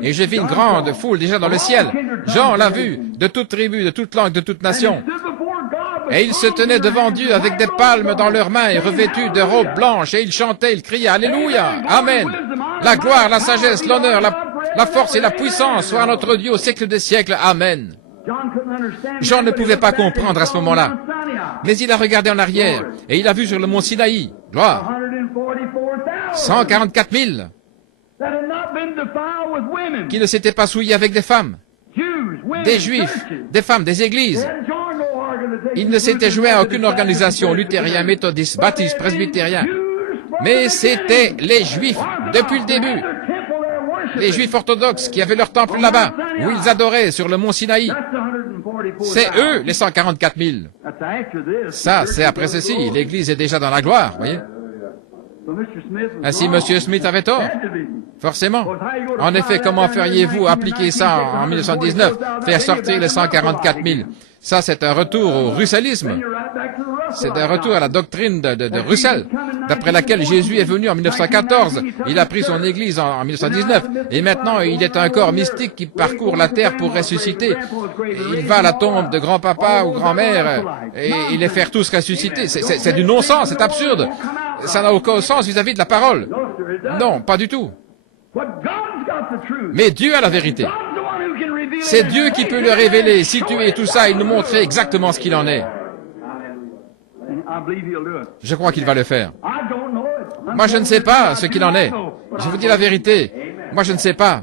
Et j'ai vu une grande foule déjà dans le ciel. Jean l'a vu, de toute tribu, de toute langue, de toute nation. Et ils se tenaient devant Dieu avec des palmes dans leurs mains et revêtus de robes blanches, et ils chantaient, ils criaient, Alléluia, Amen. La gloire, la sagesse, l'honneur, la force et la puissance soient à notre Dieu au siècle des siècles, Amen. Jean ne pouvait pas comprendre à ce moment-là. Mais il a regardé en arrière, et il a vu sur le mont Sinaï, gloire, 144 000 qui ne s'étaient pas souillés avec des femmes, des Juifs, des femmes, des églises. Ils ne s'étaient joints à aucune organisation, luthérien, méthodiste, baptiste, presbytérien. Mais c'étaient les Juifs, depuis le début. Les Juifs orthodoxes qui avaient leur temple là-bas, où ils adoraient sur le mont Sinaï. C'est eux, les 144 000. Ça, c'est après ceci. L'Église est déjà dans la gloire, voyez. Ainsi, M. Smith avait tort. Forcément. En effet, comment feriez-vous appliquer ça en 1919, faire sortir les 144 000? Ça, c'est un retour au russellisme. C'est un retour à la doctrine de Russell, d'après laquelle Jésus est venu en 1914. Il a pris son Église en 1919. Et maintenant, il est un corps mystique qui parcourt la terre pour ressusciter. Et il va à la tombe de grand-papa ou grand-mère et il les fait tous ressusciter. C'est du non-sens, c'est absurde. Ça n'a aucun sens vis-à-vis de la parole. Non, pas du tout. Mais Dieu a la vérité. C'est Dieu qui peut le révéler, situer tout ça et nous montrer exactement ce qu'il en est. Je crois qu'il va le faire. Moi, je ne sais pas ce qu'il en est. Je vous dis la vérité. Moi, je ne sais pas.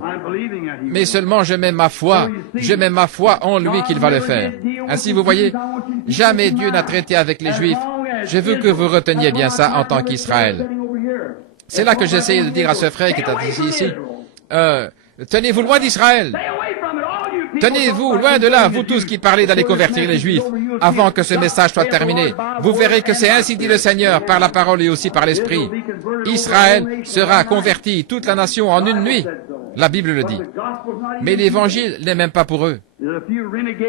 Mais seulement je mets ma foi. Je mets ma foi en lui qu'il va le faire. Ainsi, vous voyez, jamais Dieu n'a traité avec les Juifs. Je veux que vous reteniez bien ça en tant qu'Israël. C'est là que j'essayais de dire à ce frère qui est assis ici. Tenez-vous loin d'Israël. Tenez-vous loin de là, vous tous qui parlez d'aller convertir les Juifs, avant que ce message soit terminé. Vous verrez que c'est ainsi dit le Seigneur, par la parole et aussi par l'Esprit. Israël sera converti, toute la nation, en une nuit. La Bible le dit. Mais l'Évangile n'est même pas pour eux.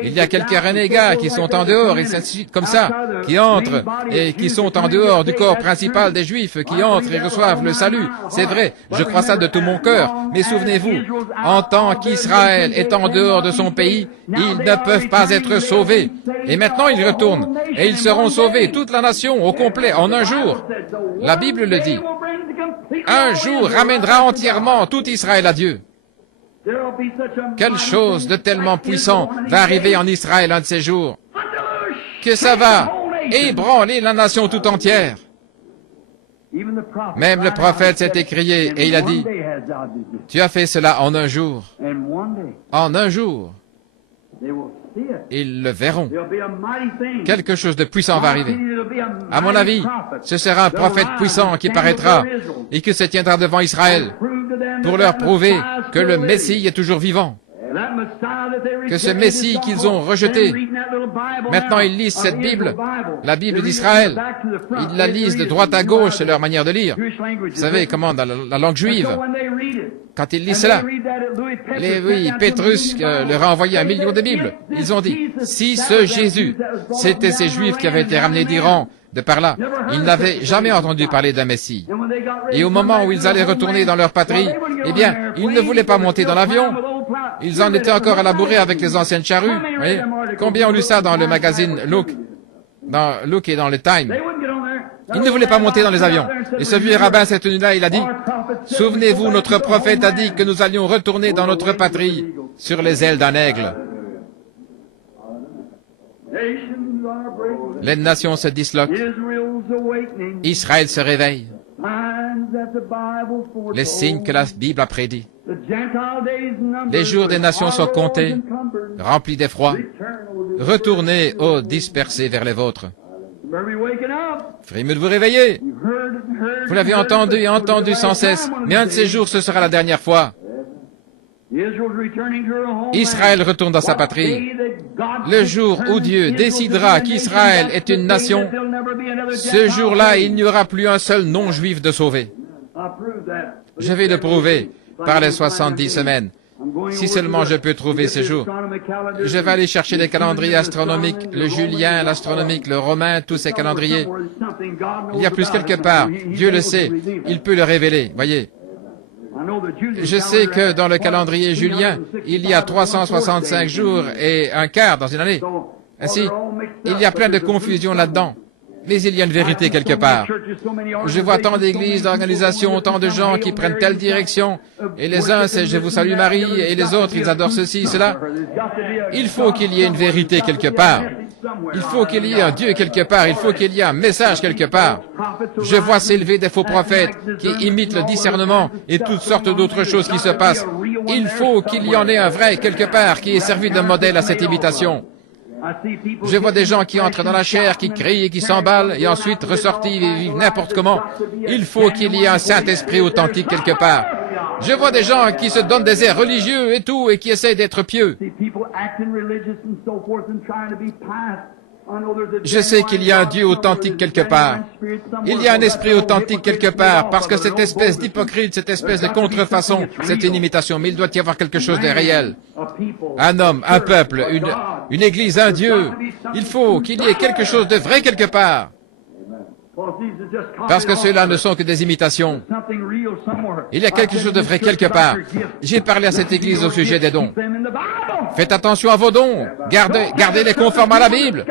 Il y a quelques renégats qui sont en dehors, et ainsi de suite, comme ça, qui entrent et qui sont en dehors du corps principal des Juifs, qui entrent et reçoivent le salut. C'est vrai, je crois ça de tout mon cœur. Mais souvenez-vous, en tant qu'Israël est en dehors de son pays, ils ne peuvent pas être sauvés. Et maintenant ils retournent, et ils seront sauvés, toute la nation, au complet, en un jour. La Bible le dit. Un jour ramènera entièrement tout Israël à Dieu. Quelque chose de tellement puissant va arriver en Israël un de ces jours, que ça va ébranler la nation tout entière. Même le prophète s'est écrié et il a dit, « Tu as fait cela en un jour. » En un jour. Ils le verront. Quelque chose de puissant va arriver. À mon avis, ce sera un prophète puissant qui paraîtra et qui se tiendra devant Israël pour leur prouver que le Messie est toujours vivant. Que ce Messie qu'ils ont rejeté, maintenant ils lisent cette Bible, la Bible d'Israël. Ils la lisent de droite à gauche, c'est leur manière de lire. Vous savez comment, dans la langue juive, quand ils lisent cela, Pétrus leur a envoyé 1 million de Bibles. Ils ont dit, si ce Jésus, c'était ces Juifs qui avaient été ramenés d'Iran, de par là, ils n'avaient jamais entendu parler d'un Messie. Et au moment où ils allaient retourner dans leur patrie, eh bien, ils ne voulaient pas monter dans l'avion. Ils en étaient encore à labourer avec les anciennes charrues. Vous voyez? Combien on lu ça dans le magazine Look, et dans le Time. Ils ne voulaient pas monter dans les avions. Et ce vieux rabbin, cette nuit-là, il a dit, « Souvenez-vous, notre prophète a dit que nous allions retourner dans notre patrie sur les ailes d'un aigle. » Les nations se disloquent. Israël se réveille. les signes que la Bible a prédits. Les jours des nations sont comptés, remplis d'effroi. Retournez, ô dispersés, vers les vôtres. Frémeux de vous réveiller. Vous l'avez entendu et entendu sans cesse, mais un de ces jours, ce sera la dernière fois. Israël retourne dans sa patrie. Le jour où Dieu décidera qu'Israël est une nation, ce jour-là, il n'y aura plus un seul non-juif de sauvé. Je vais le prouver par les 70 semaines. Si seulement je peux trouver ces jours. Je vais aller chercher les calendriers astronomiques, le julien, l'astronomique, le romain, tous ces calendriers. Il y a plus quelque part. Dieu le sait. Il peut le révéler. Voyez. Je sais que dans le calendrier julien, il y a 365 jours et un quart dans une année. Ainsi, il y a plein de confusion là-dedans. Mais il y a une vérité quelque part. Je vois tant d'églises, d'organisations, tant de gens qui prennent telle direction, et les uns c'est « Je vous salue Marie », et les autres ils adorent ceci, cela. Il faut qu'il y ait une vérité quelque part. Il faut qu'il y ait un Dieu quelque part. Il faut qu'il y ait un message quelque part. Je vois s'élever des faux prophètes qui imitent le discernement et toutes sortes d'autres choses qui se passent. Il faut qu'il y en ait un vrai quelque part qui ait servi de modèle à cette imitation. Je vois des gens qui entrent dans la chair, qui crient et qui s'emballent, et ensuite ressortis et vivent n'importe comment. Il faut qu'il y ait un Saint-Esprit authentique quelque part. Je vois des gens qui se donnent des airs religieux et tout, et qui essayent d'être pieux. Je sais qu'il y a un Dieu authentique quelque part. Il y a un esprit authentique quelque part, parce que cette espèce d'hypocrite, cette espèce de contrefaçon, c'est une imitation, mais il doit y avoir quelque chose de réel. Un homme, un peuple, une église, un Dieu. Il faut qu'il y ait quelque chose de vrai quelque part. Parce que ceux-là ne sont que des imitations. Il y a quelque chose de vrai quelque part. J'ai parlé à cette église au sujet des dons. Faites attention à vos dons. Gardez-les conformes à la Bible.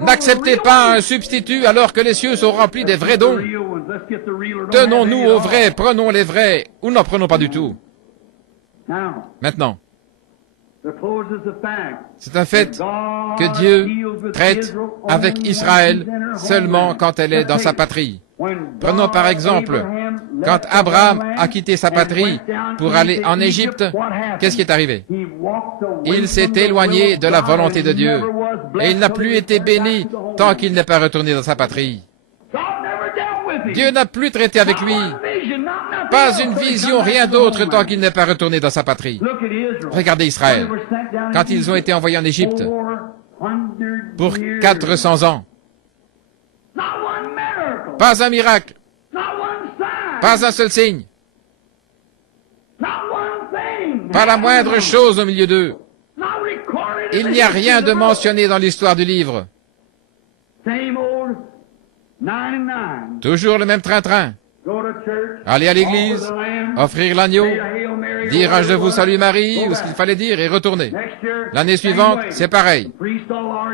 N'acceptez pas un substitut alors que les cieux sont remplis des vrais dons. Tenons-nous aux vrais, prenons les vrais, ou n'en prenons pas du tout. Maintenant, c'est un fait que Dieu traite avec Israël seulement quand elle est dans sa patrie. Prenons par exemple, quand Abraham a quitté sa patrie pour aller en Égypte, qu'est-ce qui est arrivé? Il s'est éloigné de la volonté de Dieu et il n'a plus été béni tant qu'il n'est pas retourné dans sa patrie. Dieu n'a plus traité avec lui. Pas une vision, rien d'autre tant qu'il n'est pas retourné dans sa patrie. Regardez Israël, quand ils ont été envoyés en Égypte pour 400 ans. Pas un miracle, pas un seul signe, pas la moindre chose au milieu d'eux. Il n'y a rien de mentionné dans l'histoire du livre. Toujours le même train-train. Aller à l'église, offrir l'agneau, dire un « Je vous salue Marie » ou ce qu'il fallait dire et retourner. L'année suivante, c'est pareil.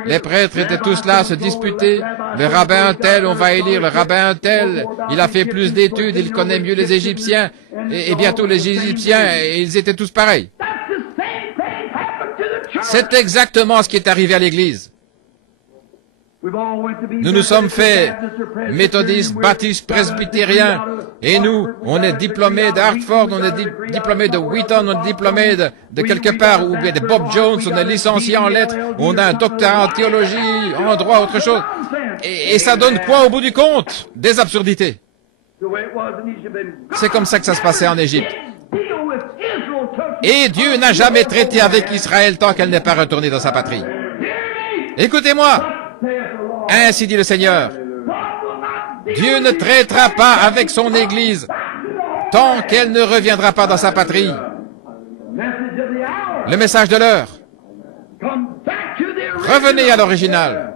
Les prêtres étaient tous là à se disputer. Le rabbin tel, on va élire le rabbin tel. Il a fait plus d'études, il connaît mieux les Égyptiens. Et bientôt les Égyptiens, ils étaient tous pareils. C'est exactement ce qui est arrivé à l'église. Nous nous sommes faits méthodistes, baptistes, presbytériens, et nous, on est diplômés d'Hartford, on est diplômés de Wheaton, on est diplômés de quelque part, ou bien de Bob Jones, on est licencié en lettres, on a un doctorat en théologie, en droit, autre chose. Et ça donne quoi au bout du compte? Des absurdités. C'est comme ça que ça se passait en Égypte. Et Dieu n'a jamais traité avec Israël tant qu'elle n'est pas retournée dans sa patrie. Écoutez-moi. Ainsi dit le Seigneur. Dieu ne traitera pas avec son Église tant qu'elle ne reviendra pas dans sa patrie. Le message de l'heure. Revenez à l'original.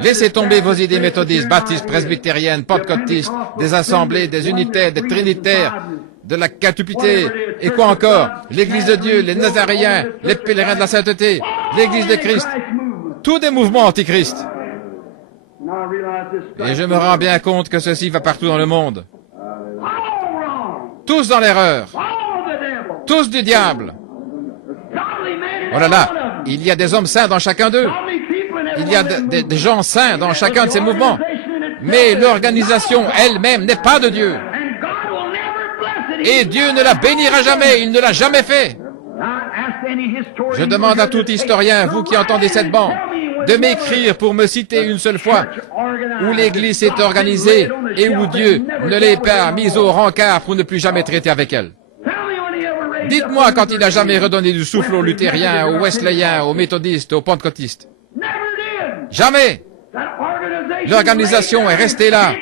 Laissez tomber vos idées méthodistes, baptistes, presbytériennes, pentecôtistes, des assemblées, des unitaires, des trinitaires, de la quintupité, et quoi encore? L'Église de Dieu, les Nazaréens, les pèlerins de la sainteté, l'Église de Christ. Tous des mouvements antichrist. Et je me rends bien compte que ceci va partout dans le monde. Tous dans l'erreur. Tous du diable. Oh là là, il y a des hommes saints dans chacun d'eux. Il y a des gens saints dans chacun de ces mouvements. Mais l'organisation elle-même n'est pas de Dieu. Et Dieu ne la bénira jamais, il ne l'a jamais fait. Je demande à tout historien, vous qui entendez cette bande, de m'écrire pour me citer une seule fois où l'Église s'est organisée et où Dieu ne l'ait pas mise au rencard pour ne plus jamais traiter avec elle. Dites-moi quand il n'a jamais redonné du souffle aux luthériens, aux wesleyens, aux méthodistes, aux pentecôtistes. Jamais. L'organisation est restée là,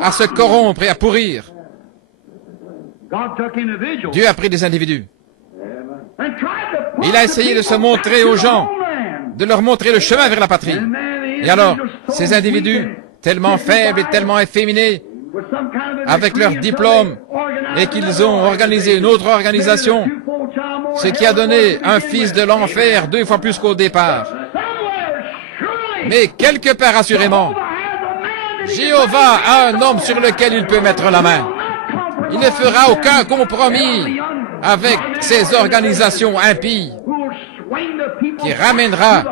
à se corrompre et à pourrir. Dieu a pris des individus. Il a essayé de se montrer aux gens, de leur montrer le chemin vers la patrie. Et alors, ces individus, tellement faibles et tellement efféminés, avec leur diplôme, et qu'ils ont organisé une autre organisation, ce qui a donné un fils de l'enfer 2 fois plus qu'au départ. Mais quelque part assurément, Jéhovah a un homme sur lequel il peut mettre la main. Il ne fera aucun compromis avec ces organisations impies qui ramènera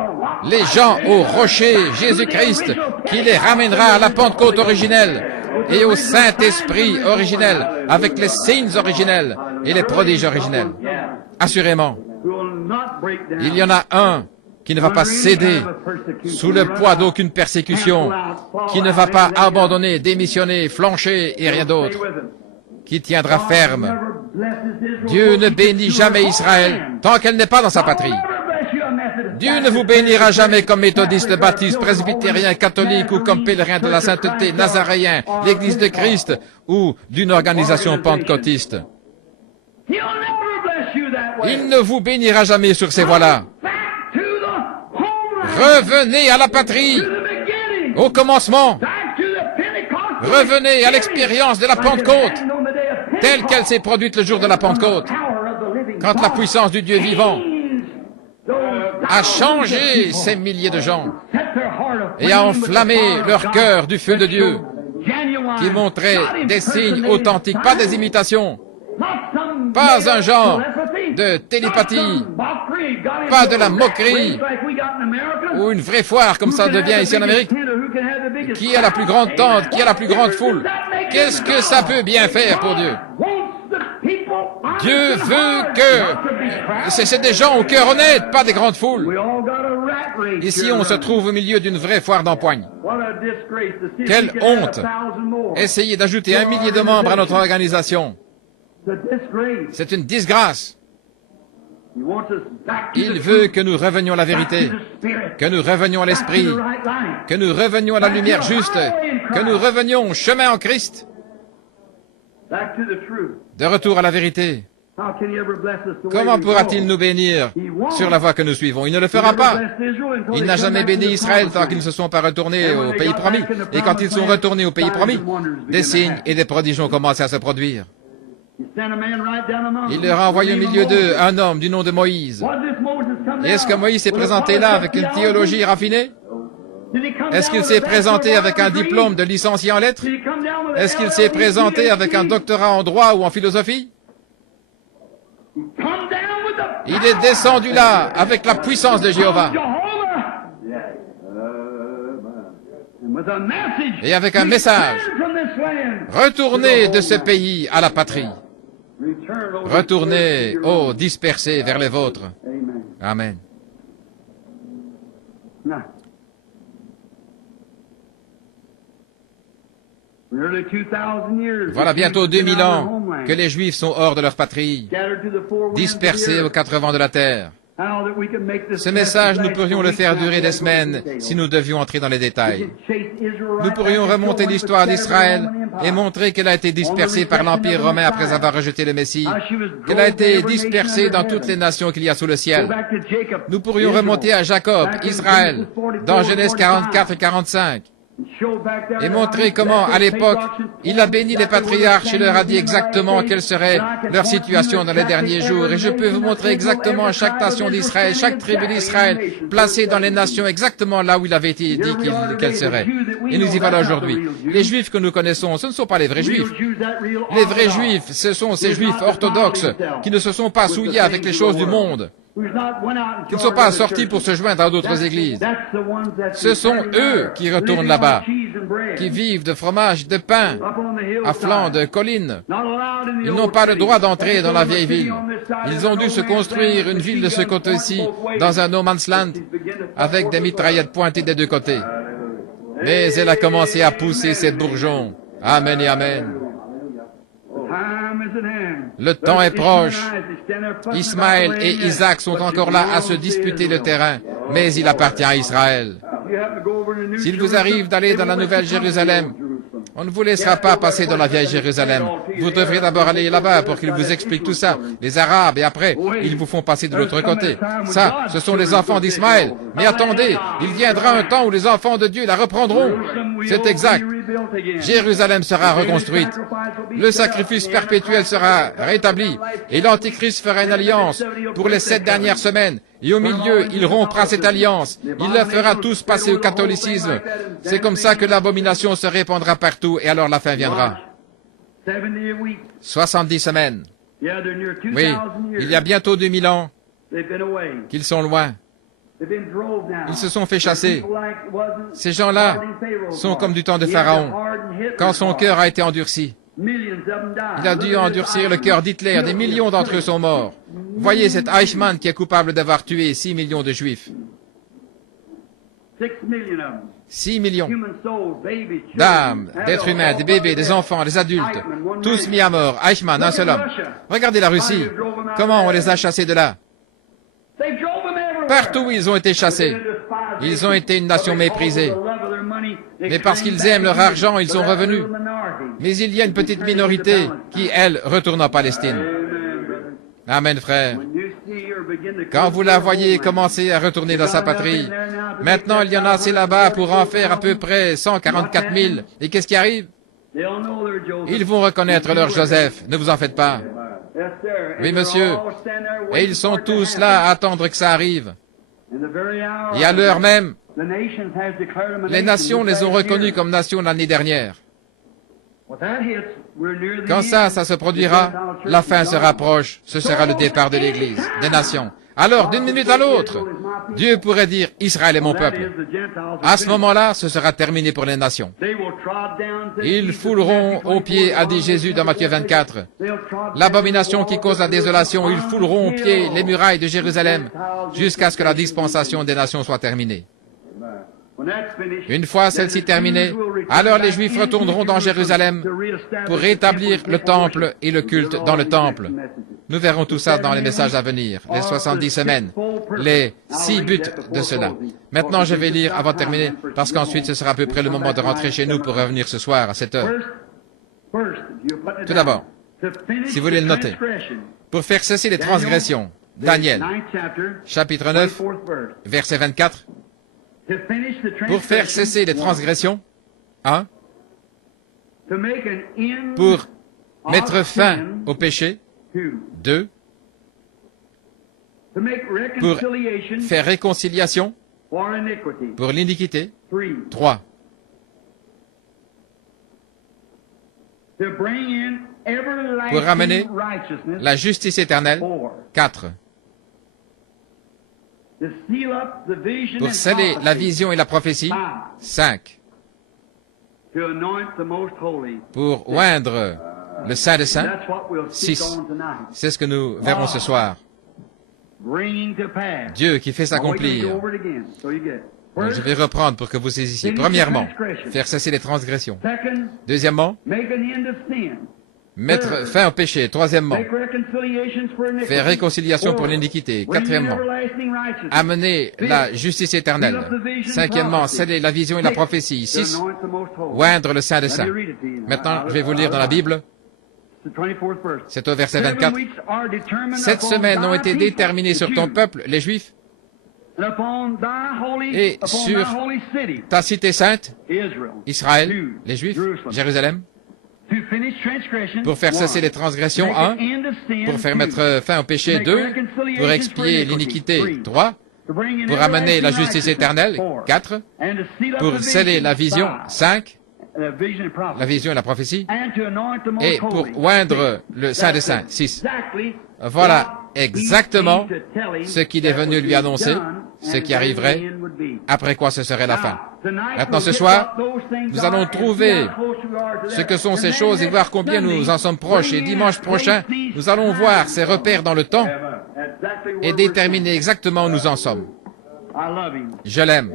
les gens au rocher Jésus-Christ, qui les ramènera à la Pentecôte originelle et au Saint-Esprit originel, avec les signes originels et les prodiges originels. Assurément, il y en a un qui ne va pas céder sous le poids d'aucune persécution, qui ne va pas abandonner, démissionner, flancher et rien d'autre, qui tiendra ferme. Dieu ne bénit jamais Israël tant qu'elle n'est pas dans sa patrie. Dieu ne vous bénira jamais comme méthodiste, baptiste, presbytérien, catholique ou comme pèlerin de la sainteté, nazaréen, l'Église de Christ ou d'une organisation pentecôtiste. Il ne vous bénira jamais sur ces voies-là. Revenez à la patrie, au commencement. Revenez à l'expérience de la Pentecôte, telle qu'elle s'est produite le jour de la Pentecôte, quand la puissance du Dieu vivant a changé ces milliers de gens et a enflammé leur cœur du feu de Dieu, qui montrait des signes authentiques, pas des imitations, pas un genre de télépathie, pas de la moquerie, ou une vraie foire comme ça devient ici en Amérique. Qui a la plus grande tente, qui a la plus grande foule? Qu'est-ce que ça peut bien faire pour Dieu? Dieu veut que... C'est des gens au cœur honnête, pas des grandes foules. Ici, on se trouve au milieu d'une vraie foire d'empoigne. Quelle honte! Essayez d'ajouter 1 millier de membres à notre organisation. C'est une disgrâce. Il veut que nous revenions à la vérité, que nous revenions à l'esprit, que nous revenions à la lumière juste, que nous revenions au chemin en Christ, de retour à la vérité. Comment pourra-t-il nous bénir sur la voie que nous suivons? Il ne le fera pas. Il n'a jamais béni Israël tant qu'ils ne se sont pas retournés au pays promis. Et quand ils sont retournés au pays promis, des signes et des prodiges ont commencé à se produire. Il leur a envoyé au milieu d'eux un homme du nom de Moïse. Et est-ce que Moïse s'est présenté là avec une théologie raffinée? Est-ce qu'il s'est présenté avec un diplôme de licencié en lettres? Est-ce qu'il s'est présenté avec un doctorat en droit ou en philosophie? Il est descendu là avec la puissance de Jéhovah et avec un message: retournez de ce pays à la patrie. Retournez, ô dispersés, vers les vôtres. Amen. Voilà bientôt 2000 ans que les Juifs sont hors de leur patrie, dispersés aux 4 vents de la terre. Ce message, nous pourrions le faire durer des semaines si nous devions entrer dans les détails. Nous pourrions remonter l'histoire d'Israël et montrer qu'elle a été dispersée par l'Empire romain après avoir rejeté le Messie, qu'elle a été dispersée dans toutes les nations qu'il y a sous le ciel. Nous pourrions remonter à Jacob, Israël, dans Genèse 44 et 45, et montrer comment, à l'époque, il a béni les patriarches et leur a dit exactement quelle serait leur situation dans les derniers jours. Et je peux vous montrer exactement chaque nation d'Israël, chaque tribu d'Israël, placée dans les nations exactement là où il avait été dit qu'elle serait. Et nous y voilà aujourd'hui. Les Juifs que nous connaissons, ce ne sont pas les vrais Juifs. Les vrais Juifs, ce sont ces Juifs orthodoxes qui ne se sont pas souillés avec les choses du monde qui ne sont pas sortis pour se joindre à d'autres églises. Ce sont eux qui retournent là-bas, qui vivent de fromage, de pain, à flanc de collines. Ils n'ont pas le droit d'entrer dans la vieille ville. Ils ont dû se construire une ville de ce côté-ci, dans un no man's land, avec des mitraillettes pointées des deux côtés. Mais elle a commencé à pousser ses bourgeons. Amen et amen. Le temps est proche. Ismaël et Isaac sont encore là à se disputer le terrain, mais il appartient à Israël. S'il vous arrive d'aller dans la Nouvelle Jérusalem, on ne vous laissera pas passer dans la vieille Jérusalem. Vous devrez d'abord aller là-bas pour qu'ils vous expliquent tout ça, les Arabes, et après, ils vous font passer de l'autre côté. Ça, ce sont les enfants d'Ismaël. Mais attendez, il viendra un temps où les enfants de Dieu la reprendront. C'est exact. Jérusalem sera reconstruite. Le sacrifice perpétuel sera rétabli. Et l'Antichrist fera une alliance pour les 7 dernières semaines. Et au milieu, il rompra cette alliance. Il les fera tous passer au catholicisme. C'est comme ça que l'abomination se répandra partout et alors la fin viendra. 70 semaines. Oui, il y a bientôt 2000 ans qu'ils sont loin. Ils se sont fait chasser. Ces gens-là sont comme du temps de Pharaon, quand son cœur a été endurci. Il a dû endurcir le cœur d'Hitler. Des millions d'entre eux sont morts. Voyez cet Eichmann qui est coupable d'avoir tué 6 millions de Juifs. 6 millions d'âmes, d'êtres humains, des bébés, des enfants, des adultes, tous mis à mort. Eichmann, un seul homme. Regardez la Russie. Comment on les a chassés de là? Partout où ils ont été chassés. Ils ont été une nation méprisée. Mais parce qu'ils aiment leur argent, ils sont revenus. Mais il y a une petite minorité qui, elle, retourne en Palestine. Amen, frère. Quand vous la voyez commencer à retourner dans sa patrie, maintenant il y en a assez là-bas pour en faire à peu près 144 000. Et qu'est-ce qui arrive? Ils vont reconnaître leur Joseph. Ne vous en faites pas. Oui, monsieur. Et ils sont tous là à attendre que ça arrive. Et à l'heure même, les nations les ont reconnus comme nations l'année dernière. Quand ça se produira, la fin se rapproche. Ce sera le départ de l'Église, des nations. Alors, d'une minute à l'autre, Dieu pourrait dire « Israël est mon peuple ». À ce moment-là, ce sera terminé pour les nations. Ils fouleront aux pieds, a dit Jésus dans Matthieu 24. L'abomination qui cause la désolation, ils fouleront aux pieds les murailles de Jérusalem jusqu'à ce que la dispensation des nations soit terminée. Une fois celle-ci terminée, alors les Juifs retourneront dans Jérusalem pour rétablir le temple et le culte dans le temple. Nous verrons tout ça dans les messages à venir, les 70 semaines, les 6 buts de cela. Maintenant, je vais lire avant de terminer, parce qu'ensuite ce sera à peu près le moment de rentrer chez nous pour revenir ce soir à 7 heures. Tout d'abord, si vous voulez le noter, pour faire cesser les transgressions, Daniel, chapitre 9, verset 24, pour faire cesser les transgressions, 1, pour mettre fin au péché, 2, pour faire réconciliation pour l'iniquité, 3, pour ramener la justice éternelle, 4, pour sceller la vision et la prophétie, 5, pour oindre le Saint des Saints, 6. C'est ce que nous verrons ce soir. Dieu qui fait s'accomplir. Donc, je vais reprendre pour que vous saisissiez. Premièrement, faire cesser les transgressions. Deuxièmement, mettre fin au péché. Troisièmement, faire réconciliation pour l'iniquité. Quatrièmement, amener la justice éternelle. Cinquièmement, sceller la vision et la prophétie. 6, oindre le Saint des Saints. Maintenant, je vais vous lire dans la Bible. C'est au verset 24. 7 semaines ont été déterminées sur ton peuple, les Juifs, et sur ta cité sainte, Israël, les Juifs, Jérusalem, pour faire cesser les transgressions, 1, pour faire mettre fin au péché, 2, pour expier l'iniquité, 3, pour amener la justice éternelle, 4, pour sceller la vision, 5, la vision et la prophétie, et pour oindre le Saint des Saints. 6. Voilà exactement ce qu'il est venu lui annoncer, ce qui arriverait, après quoi ce serait la fin. Maintenant, ce soir, nous allons trouver ce que sont ces choses et voir combien nous en sommes proches. Et dimanche prochain, nous allons voir ces repères dans le temps et déterminer exactement où nous en sommes. Je l'aime.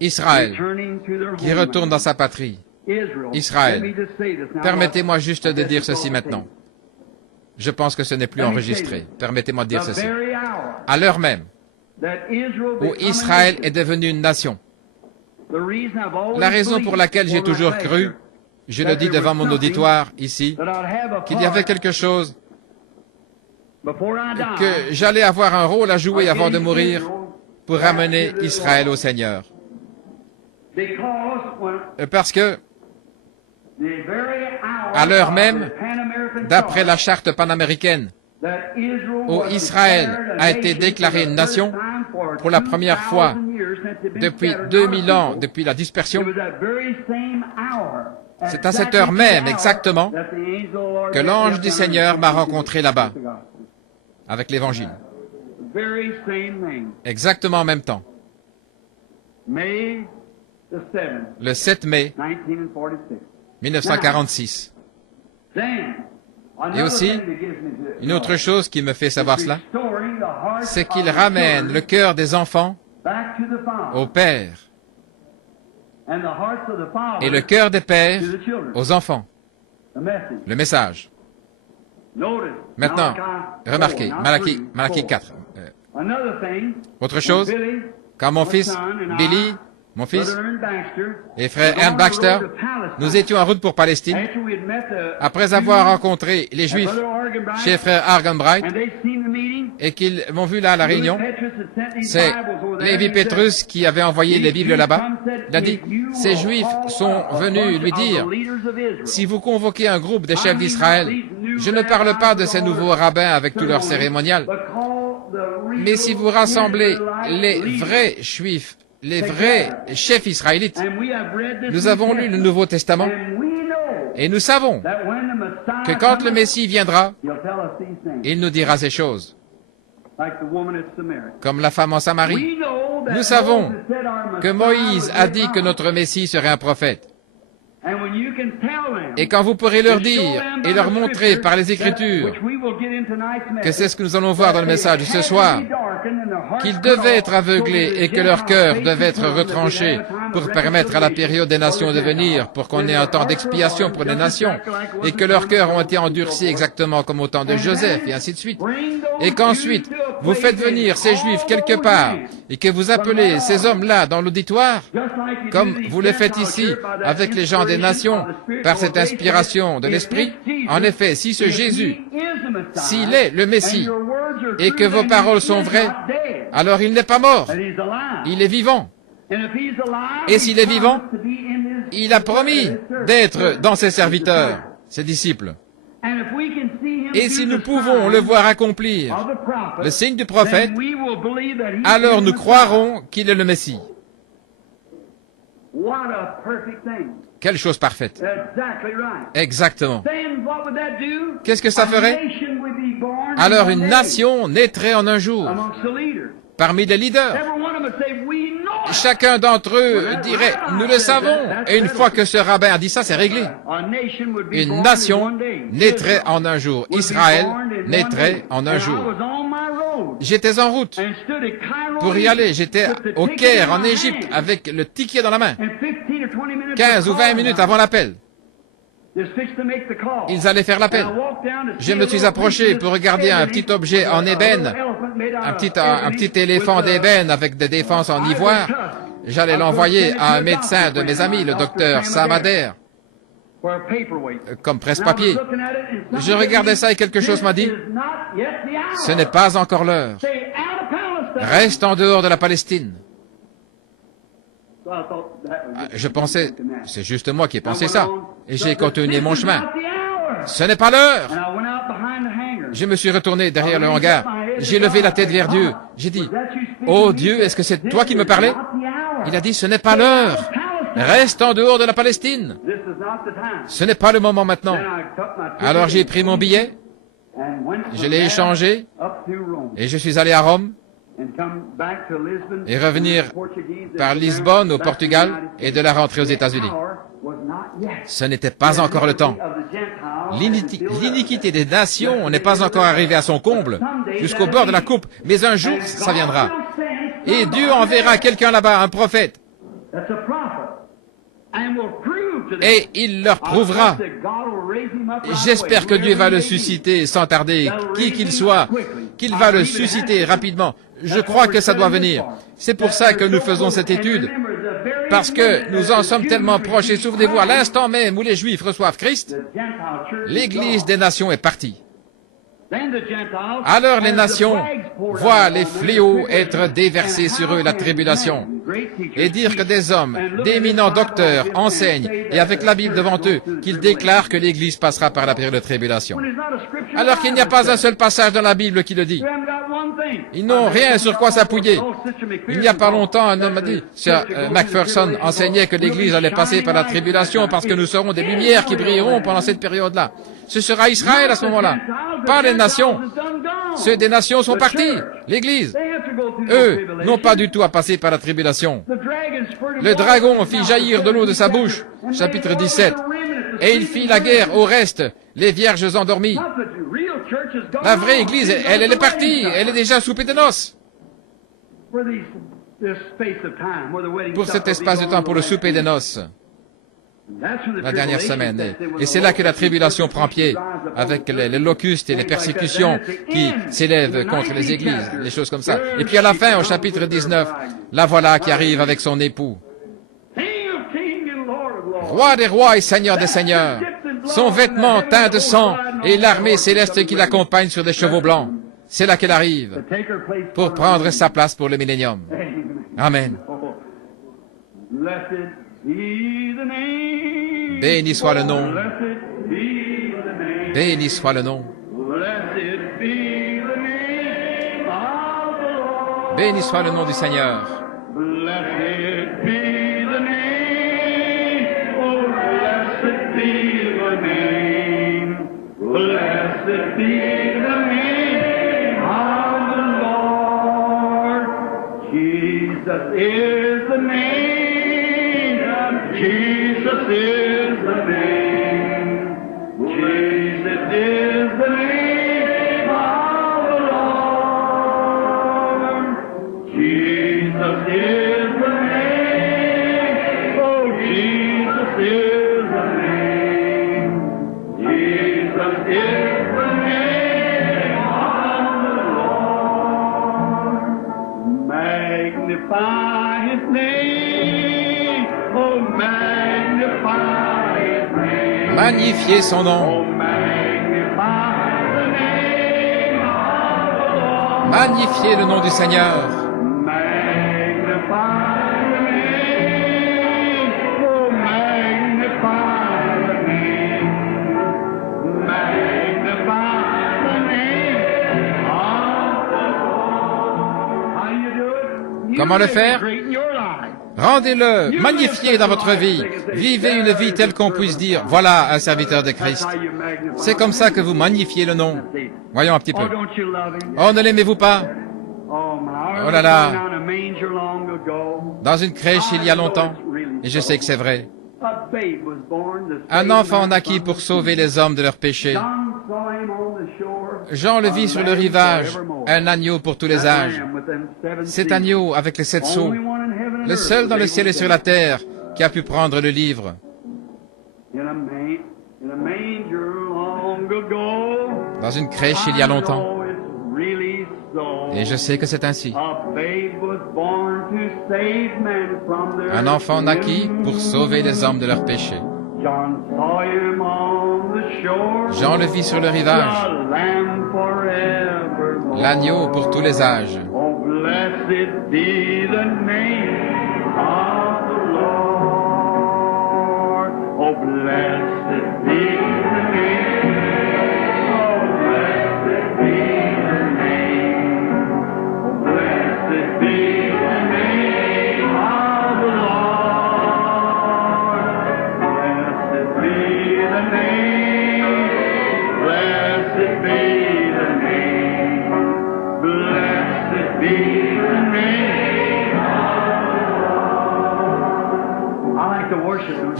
Israël, qui retourne dans sa patrie. Israël. Permettez-moi juste de dire ceci maintenant. Je pense que ce n'est plus enregistré. Permettez-moi de dire ceci. À l'heure même où Israël est devenu une nation, la raison pour laquelle j'ai toujours cru, je le dis devant mon auditoire ici, qu'il y avait quelque chose que j'allais avoir un rôle à jouer avant de mourir pour ramener Israël au Seigneur. Parce que, à l'heure même, d'après la charte panaméricaine, où Israël a été déclaré une nation pour la première fois depuis 2000 ans, depuis la dispersion, c'est à cette heure même exactement que l'ange du Seigneur m'a rencontré là-bas, avec l'Évangile. Exactement en même temps. Le 7 mai 1946. Et aussi, une autre chose qui me fait savoir cela, c'est qu'il ramène le cœur des enfants au Père et le cœur des pères aux enfants. Le message. Maintenant, remarquez, Malachie 4. Autre chose, quand mon fils Billy, mon fils, et frère Ern Baxter, nous étions en route pour Palestine, après avoir rencontré les Juifs chez frère Argenbright, et qu'ils m'ont vu là à la réunion, c'est Lévi Petrus qui avait envoyé les Bibles là-bas. Il a dit, ces Juifs sont venus lui dire, si vous convoquez un groupe des chefs d'Israël, je ne parle pas de ces nouveaux rabbins avec tout leur cérémonial, mais si vous rassemblez les vrais Juifs, les vrais chefs israélites, nous avons lu le Nouveau Testament et nous savons que quand le Messie viendra, il nous dira ces choses. Comme la femme en Samarie. Nous savons que Moïse a dit que notre Messie serait un prophète. Et quand vous pourrez leur dire et leur montrer par les Écritures que c'est ce que nous allons voir dans le message de ce soir, qu'ils devaient être aveuglés et que leur cœur devait être retranché pour permettre à la période des nations de venir, pour qu'on ait un temps d'expiation pour les nations, et que leurs cœurs ont été endurcis exactement comme au temps de Joseph, et ainsi de suite. Et qu'ensuite, vous faites venir ces Juifs quelque part, et que vous appelez ces hommes-là dans l'auditoire, comme vous le faites ici avec les gens des nations, par cette inspiration de l'Esprit. En effet, si ce Jésus, s'il est le Messie, et que vos paroles sont vraies, alors il n'est pas mort, il est vivant. Et s'il est vivant, il a promis d'être dans ses serviteurs, ses disciples. Et si nous pouvons le voir accomplir le signe du prophète, alors nous croirons qu'il est le Messie. Quelle chose parfaite. Exactement. Qu'est-ce que ça ferait? Alors une nation naîtrait en un jour, parmi les leaders. Chacun d'entre eux dirait, nous le savons. Et une fois que ce rabbin a dit ça, c'est réglé. Une nation naîtrait en un jour. Israël naîtrait en un jour. J'étais en route pour y aller. J'étais au Caire, en Égypte, avec le ticket dans la main. 15 ou 20 minutes avant l'appel. Ils allaient faire l'appel. Je me suis approché pour regarder un petit objet en ébène, un petit éléphant d'ébène avec des défenses en ivoire. J'allais l'envoyer à un médecin de mes amis, le docteur Samader, comme presse-papier. Je regardais ça et quelque chose m'a dit, ce n'est pas encore l'heure. Reste en dehors de la Palestine. Je pensais, c'est juste moi qui ai pensé ça. Et j'ai continué mon chemin. Ce n'est pas l'heure. Je me suis retourné derrière le hangar. J'ai levé la tête vers Dieu. J'ai dit, oh Dieu, est-ce que c'est toi qui me parlais? Il a dit, ce n'est pas l'heure. Reste en dehors de la Palestine. Ce n'est pas le moment maintenant. Alors j'ai pris mon billet, je l'ai échangé, et je suis allé à Rome, et revenir par Lisbonne au Portugal, et de la rentrer aux États-Unis. Ce n'était pas encore le temps. L'iniquité des nations n'est pas encore arrivée à son comble, jusqu'au bord de la coupe, mais un jour, ça viendra. Et Dieu enverra quelqu'un là-bas, un prophète, et il leur prouvera. J'espère que Dieu va le susciter sans tarder, qui qu'il soit, qu'il va le susciter rapidement. Je crois que ça doit venir. C'est pour ça que nous faisons cette étude, parce que nous en sommes tellement proches. Et souvenez-vous, à l'instant même où les Juifs reçoivent Christ, l'Église des nations est partie. Alors les nations voient les fléaux être déversés sur eux, la tribulation, et dire que des hommes, d'éminents docteurs, enseignent, et avec la Bible devant eux, qu'ils déclarent que l'Église passera par la période de tribulation. Alors qu'il n'y a pas un seul passage dans la Bible qui le dit. Ils n'ont rien sur quoi s'appuyer. Il n'y a pas longtemps, un homme m'a dit, Sir Macpherson enseignait que l'Église allait passer par la tribulation parce que nous serons des lumières qui brilleront pendant cette période-là. Ce sera Israël à ce moment-là, pas les nations. Ceux des nations sont partis, l'Église. Eux n'ont pas du tout à passer par la tribulation. Le dragon fit jaillir de l'eau de sa bouche, chapitre 17, et il fit la guerre au reste, les vierges endormies. La vraie Église, elle est partie, elle est déjà soupée de noces. Pour cet espace de temps, pour le souper des noces. La dernière semaine. Et c'est là que la tribulation prend pied, avec les locustes et les persécutions qui s'élèvent contre les églises, les choses comme ça. Et puis à la fin, au chapitre 19, la voilà qui arrive avec son époux. Roi des rois et Seigneur des seigneurs, son vêtement teint de sang et l'armée céleste qui l'accompagne sur des chevaux blancs. C'est là qu'elle arrive pour prendre sa place pour le millénium. Amen. Béni soit le nom. Béni soit le nom. Béni soit le nom du Seigneur. Magnifiez son nom. Magnifiez le nom du Seigneur. Comment le faire? Rendez-le, magnifiez dans votre vie. Vivez une vie telle qu'on puisse dire, voilà un serviteur de Christ. C'est comme ça que vous magnifiez le nom. Voyons un petit peu. Oh, ne l'aimez-vous pas? Oh là là. Dans une crèche il y a longtemps, et je sais que c'est vrai. Un enfant naquit pour sauver les hommes de leurs péchés. Jean le vit sur le rivage, un agneau pour tous les âges. Cet agneau avec les 7 sceaux, le seul dans le ciel et sur la terre qui a pu prendre le livre. Dans une crèche il y a longtemps. Et je sais que c'est ainsi. Un enfant naquit pour sauver les hommes de leurs péchés. Jean le vit sur le rivage, l'agneau pour tous les âges.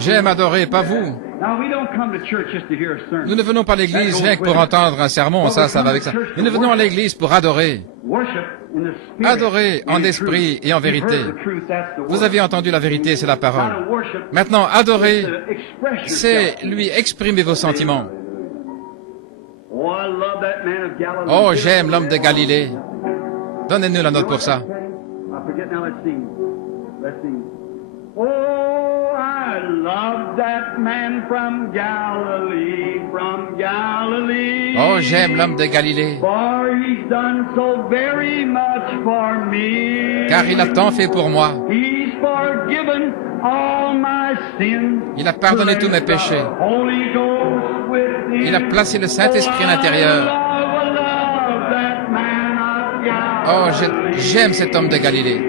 J'aime adorer, pas vous. Nous ne venons pas à l'église rien que pour entendre un sermon, ça va avec ça. Nous venons à l'église pour adorer. Adorer en esprit et en vérité. Vous avez entendu la vérité, c'est la parole. Maintenant, adorer, c'est lui exprimer vos sentiments. Oh, j'aime l'homme de Galilée. Donnez-nous la note pour ça. Oh, I love that man from Galilee, Oh, j'aime l'homme de Galilée. For he's done so very much for me. Car il a tant fait pour moi. He's forgiven all my sins. Il a pardonné tous mes péchés. Il a placé le Saint-Esprit à l'intérieur. Oh, j'aime cet homme de Galilée.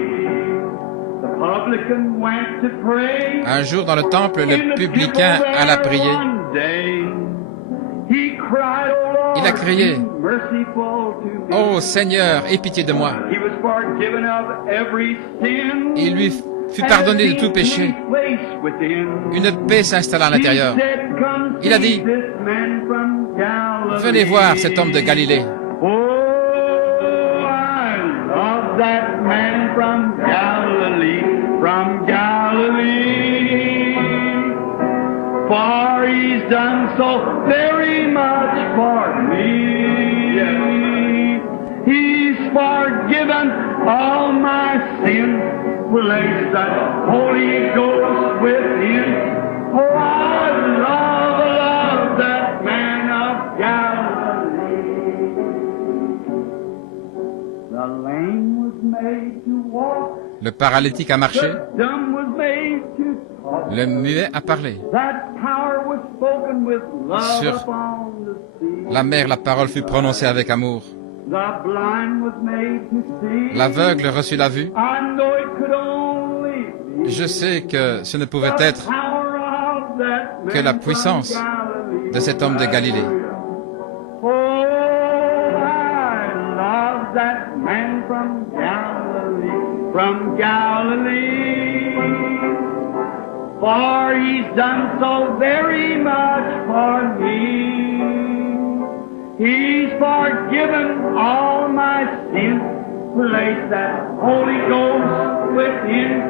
Un jour dans le temple, le publicain alla prier. Il a crié, « Oh Seigneur, aie pitié de moi. » Il lui fut pardonné de tout péché. Une paix s'installa à l'intérieur. Il a dit, « Venez voir cet homme de Galilée. » From Galilee, for he's done so very much for me. He's forgiven all my sins, placed the Holy Ghost within. Oh, I love that man of Galilee. The lame was made to walk. Le paralytique a marché, le muet a parlé. Sur la mer, la parole fut prononcée avec amour. L'aveugle reçut la vue. Je sais que ce ne pouvait être que la puissance de cet homme de Galilée. From Galilee, for he's done so very much for me. He's forgiven all my sins, placed that Holy Ghost within.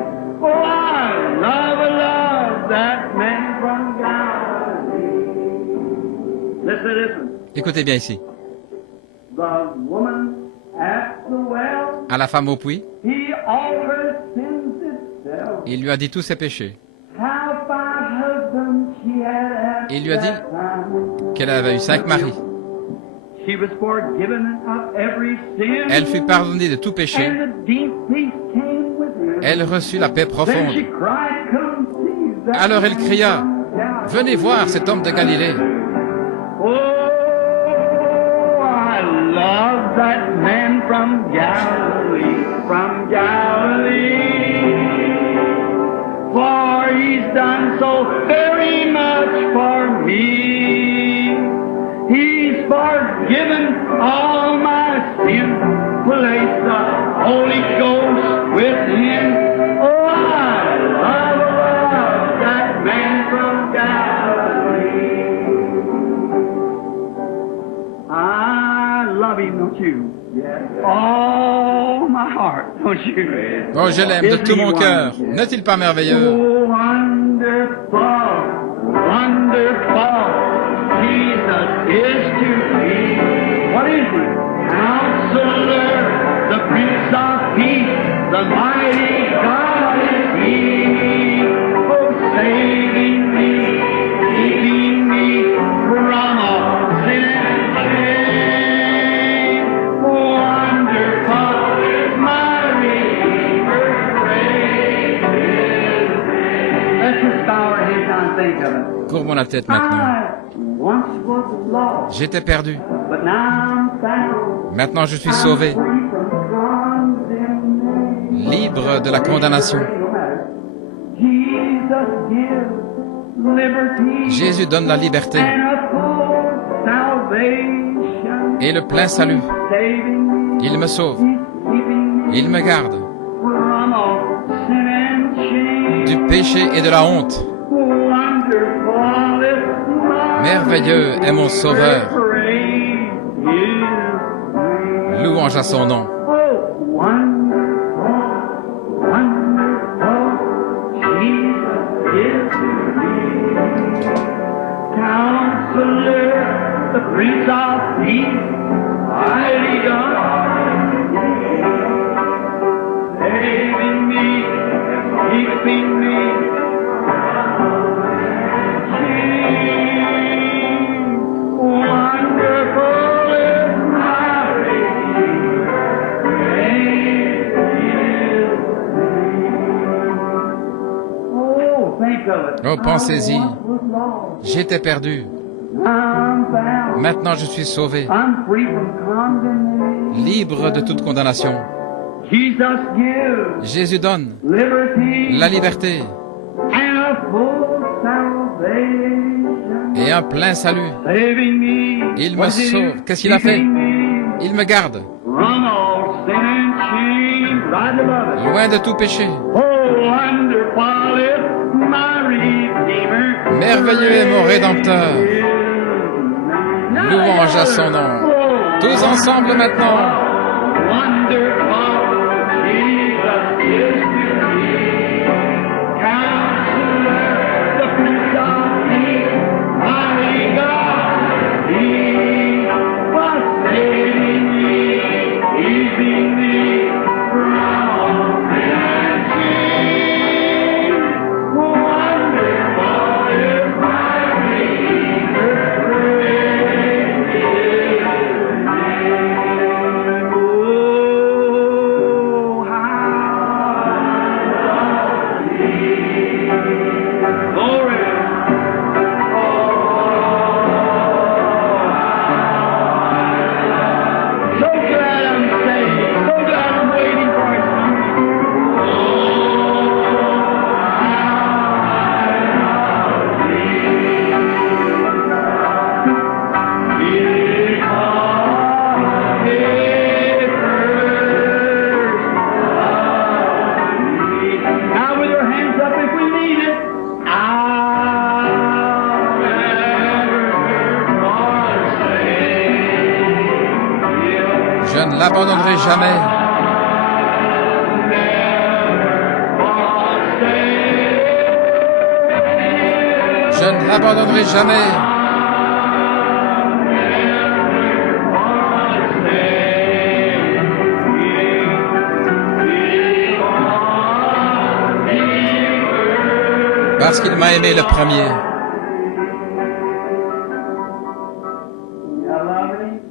Oh, I love that man from Galilee. Listen. Écoutez bien ici. The woman at the well, à la femme au puits, il lui a dit tous ses péchés. Il lui a dit qu'elle avait eu 5 maris. Elle fut pardonnée de tout péché. Elle reçut la paix profonde. Alors elle cria, « Venez voir cet homme de Galilée. » Love that man from Galilee, for he's done so very much for me. He's forgiven all my sins, placed the Holy Ghost within. Oh, I love that man from Galilee. I love him, don't you? Oh, my heart, don't you? Oh, je l'aime de tout mon cœur. N'est-il pas merveilleux? Oh, wonderful, wonderful, Jesus is to me. What is he? Counselor, the Prince of Peace, the mighty God is he. Oh, saving me, keeping me from all sin and shame. Wonderful is my Redeemer, praise his name. Let's just bow our heads and think of it. Courbons la tête maintenant. J'étais perdu. Maintenant je suis sauvé. Libre de la condamnation. Jésus donne la liberté et le plein salut. Il me sauve. Il me garde du péché et de la honte. Merveilleux est mon Sauveur. Louange à son nom. The Prince of Peace, mighty God, saving me, keeping me, wonderful is my Redeemer. Oh, think of it. Oh, pensez-y. J'étais perdu. Maintenant je suis sauvé, libre de toute condamnation. Jésus donne la liberté et un plein salut. Il me sauve. Qu'est-ce qu'il a fait? Il me garde. Loin de tout péché. Merveilleux est mon Rédempteur. Louange à son nom. Tous ensemble maintenant. Je ne l'abandonnerai jamais. Je ne l'abandonnerai jamais. Parce qu'il m'a aimé le premier.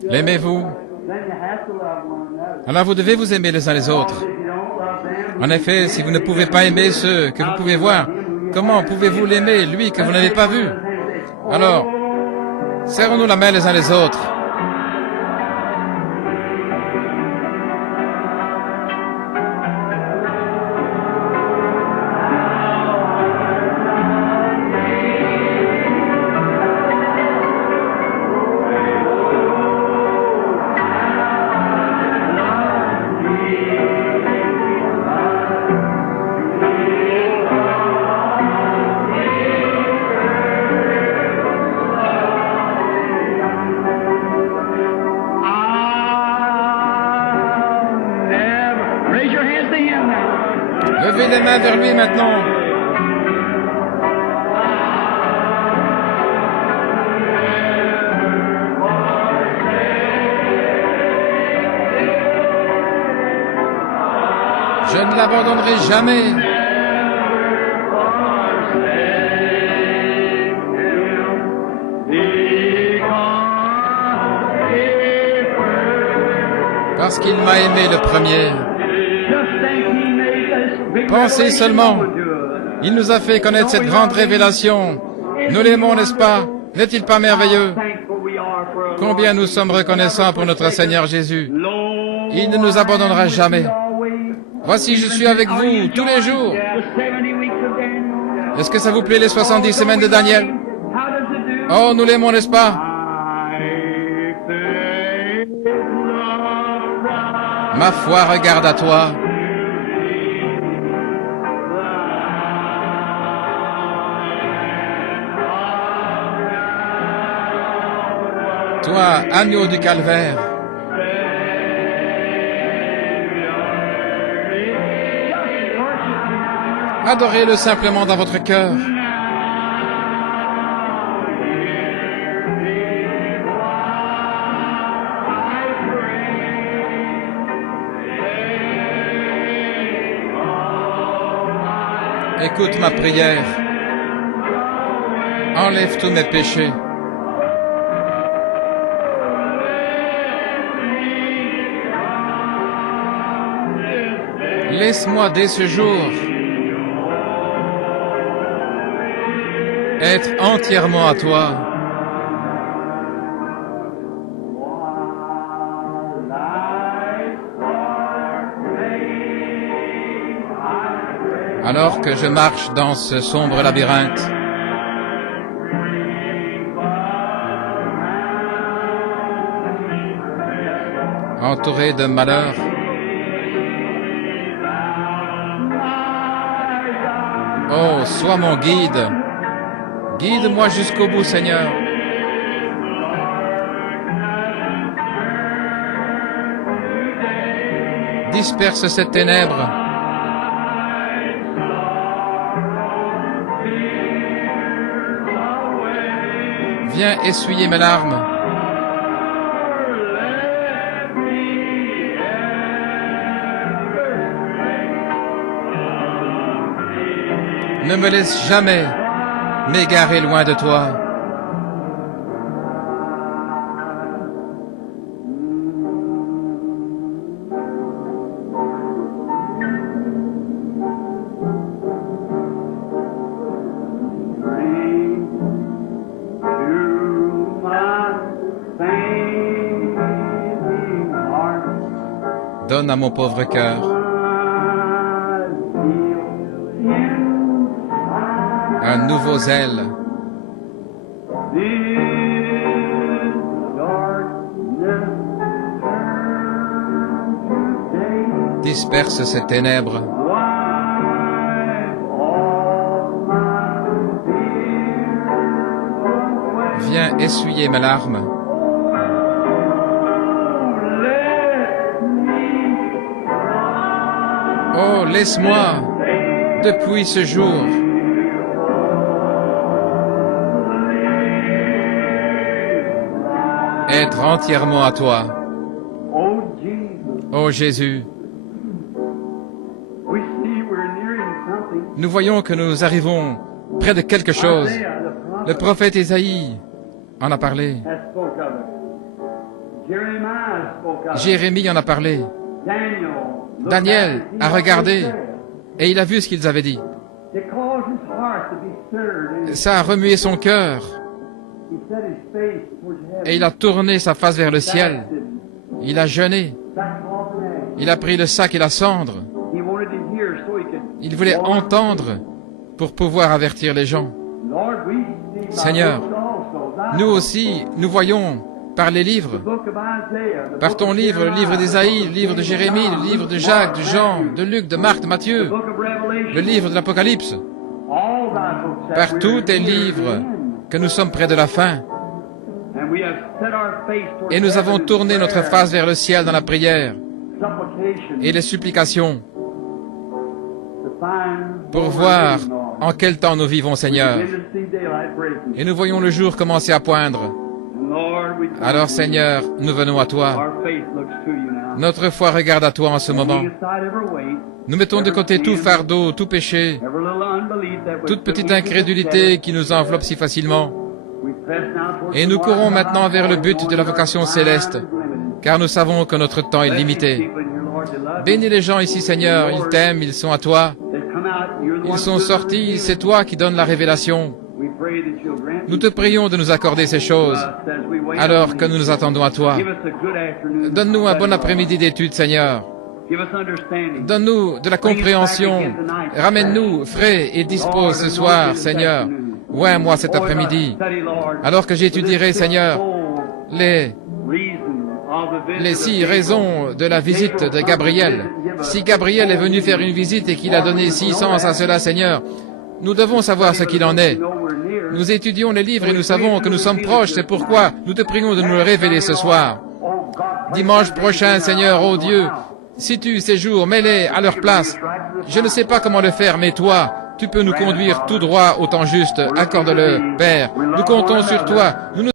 L'aimez-vous? Alors vous devez vous aimer les uns les autres. En effet, si vous ne pouvez pas aimer ceux que vous pouvez voir, comment pouvez-vous l'aimer, lui que vous n'avez pas vu? Alors, serrons-nous la main les uns les autres. Levez les mains vers lui maintenant. Je ne l'abandonnerai jamais. Parce qu'il m'a aimé le premier. Pensez seulement, il nous a fait connaître cette grande révélation. Nous l'aimons, n'est-ce pas? N'est-il pas merveilleux? Combien nous sommes reconnaissants pour notre Seigneur Jésus. Il ne nous abandonnera jamais. Voici, je suis avec vous tous les jours. Est-ce que ça vous plaît les 70 semaines de Daniel? Oh, nous l'aimons, n'est-ce pas? Ma foi regarde à toi. Toi, agneau du calvaire, adorez-le simplement dans votre cœur. Écoute ma prière. Enlève tous mes péchés. Laisse-moi dès ce jour être entièrement à toi. Alors que je marche dans ce sombre labyrinthe, entouré de malheurs, oh, sois mon guide. Guide-moi jusqu'au bout, Seigneur. Disperse cette ténèbre. Viens essuyer mes larmes. Ne me laisse jamais m'égarer loin de toi. Donne à mon pauvre cœur un nouveau zèle. Disperse ces ténèbres. Viens essuyer mes larmes. Oh, laisse-moi, depuis ce jour, être entièrement à toi. Oh Jésus, nous voyons que nous arrivons près de quelque chose. Le prophète Ésaïe en a parlé. Jérémie en a parlé. Daniel a regardé et il a vu ce qu'ils avaient dit. Ça a remué son cœur et il a tourné sa face vers le ciel. Il a jeûné. Il a pris le sac et la cendre. Il voulait entendre pour pouvoir avertir les gens. Seigneur, nous aussi, nous voyons par les livres, par ton livre, le livre d'Ésaïe, le livre de Jérémie, le livre de Jacques, de Jean, de Luc, de Marc, de Matthieu, le livre de l'Apocalypse, par tous tes livres, que nous sommes près de la fin. Et nous avons tourné notre face vers le ciel dans la prière et les supplications pour voir en quel temps nous vivons, Seigneur. Et nous voyons le jour commencer à poindre. Alors, Seigneur, nous venons à toi. Notre foi regarde à toi en ce moment. Nous mettons de côté tout fardeau, tout péché, toute petite incrédulité qui nous enveloppe si facilement. Et nous courons maintenant vers le but de la vocation céleste, car nous savons que notre temps est limité. Bénis les gens ici, Seigneur, ils t'aiment, ils sont à toi. Ils sont sortis, c'est toi qui donnes la révélation. Nous te prions de nous accorder ces choses, alors que nous nous attendons à toi. Donne-nous un bon après-midi d'études, Seigneur. Donne-nous de la compréhension. Ramène-nous frais et dispos ce soir, Seigneur. Ouais, moi cet après-midi. Alors que j'étudierai, Seigneur, les 6 raisons de la visite de Gabriel. Si Gabriel est venu faire une visite et qu'il a donné 6 sens à cela, Seigneur, nous devons savoir ce qu'il en est. Nous étudions les livres et nous savons que nous sommes proches. C'est pourquoi nous te prions de nous le révéler ce soir. Dimanche prochain, Seigneur, ô Dieu, situe ces jours, mets-les à leur place. Je ne sais pas comment le faire, mais toi, tu peux nous conduire tout droit au temps juste. Accorde-le, Père. Nous comptons sur toi. Nous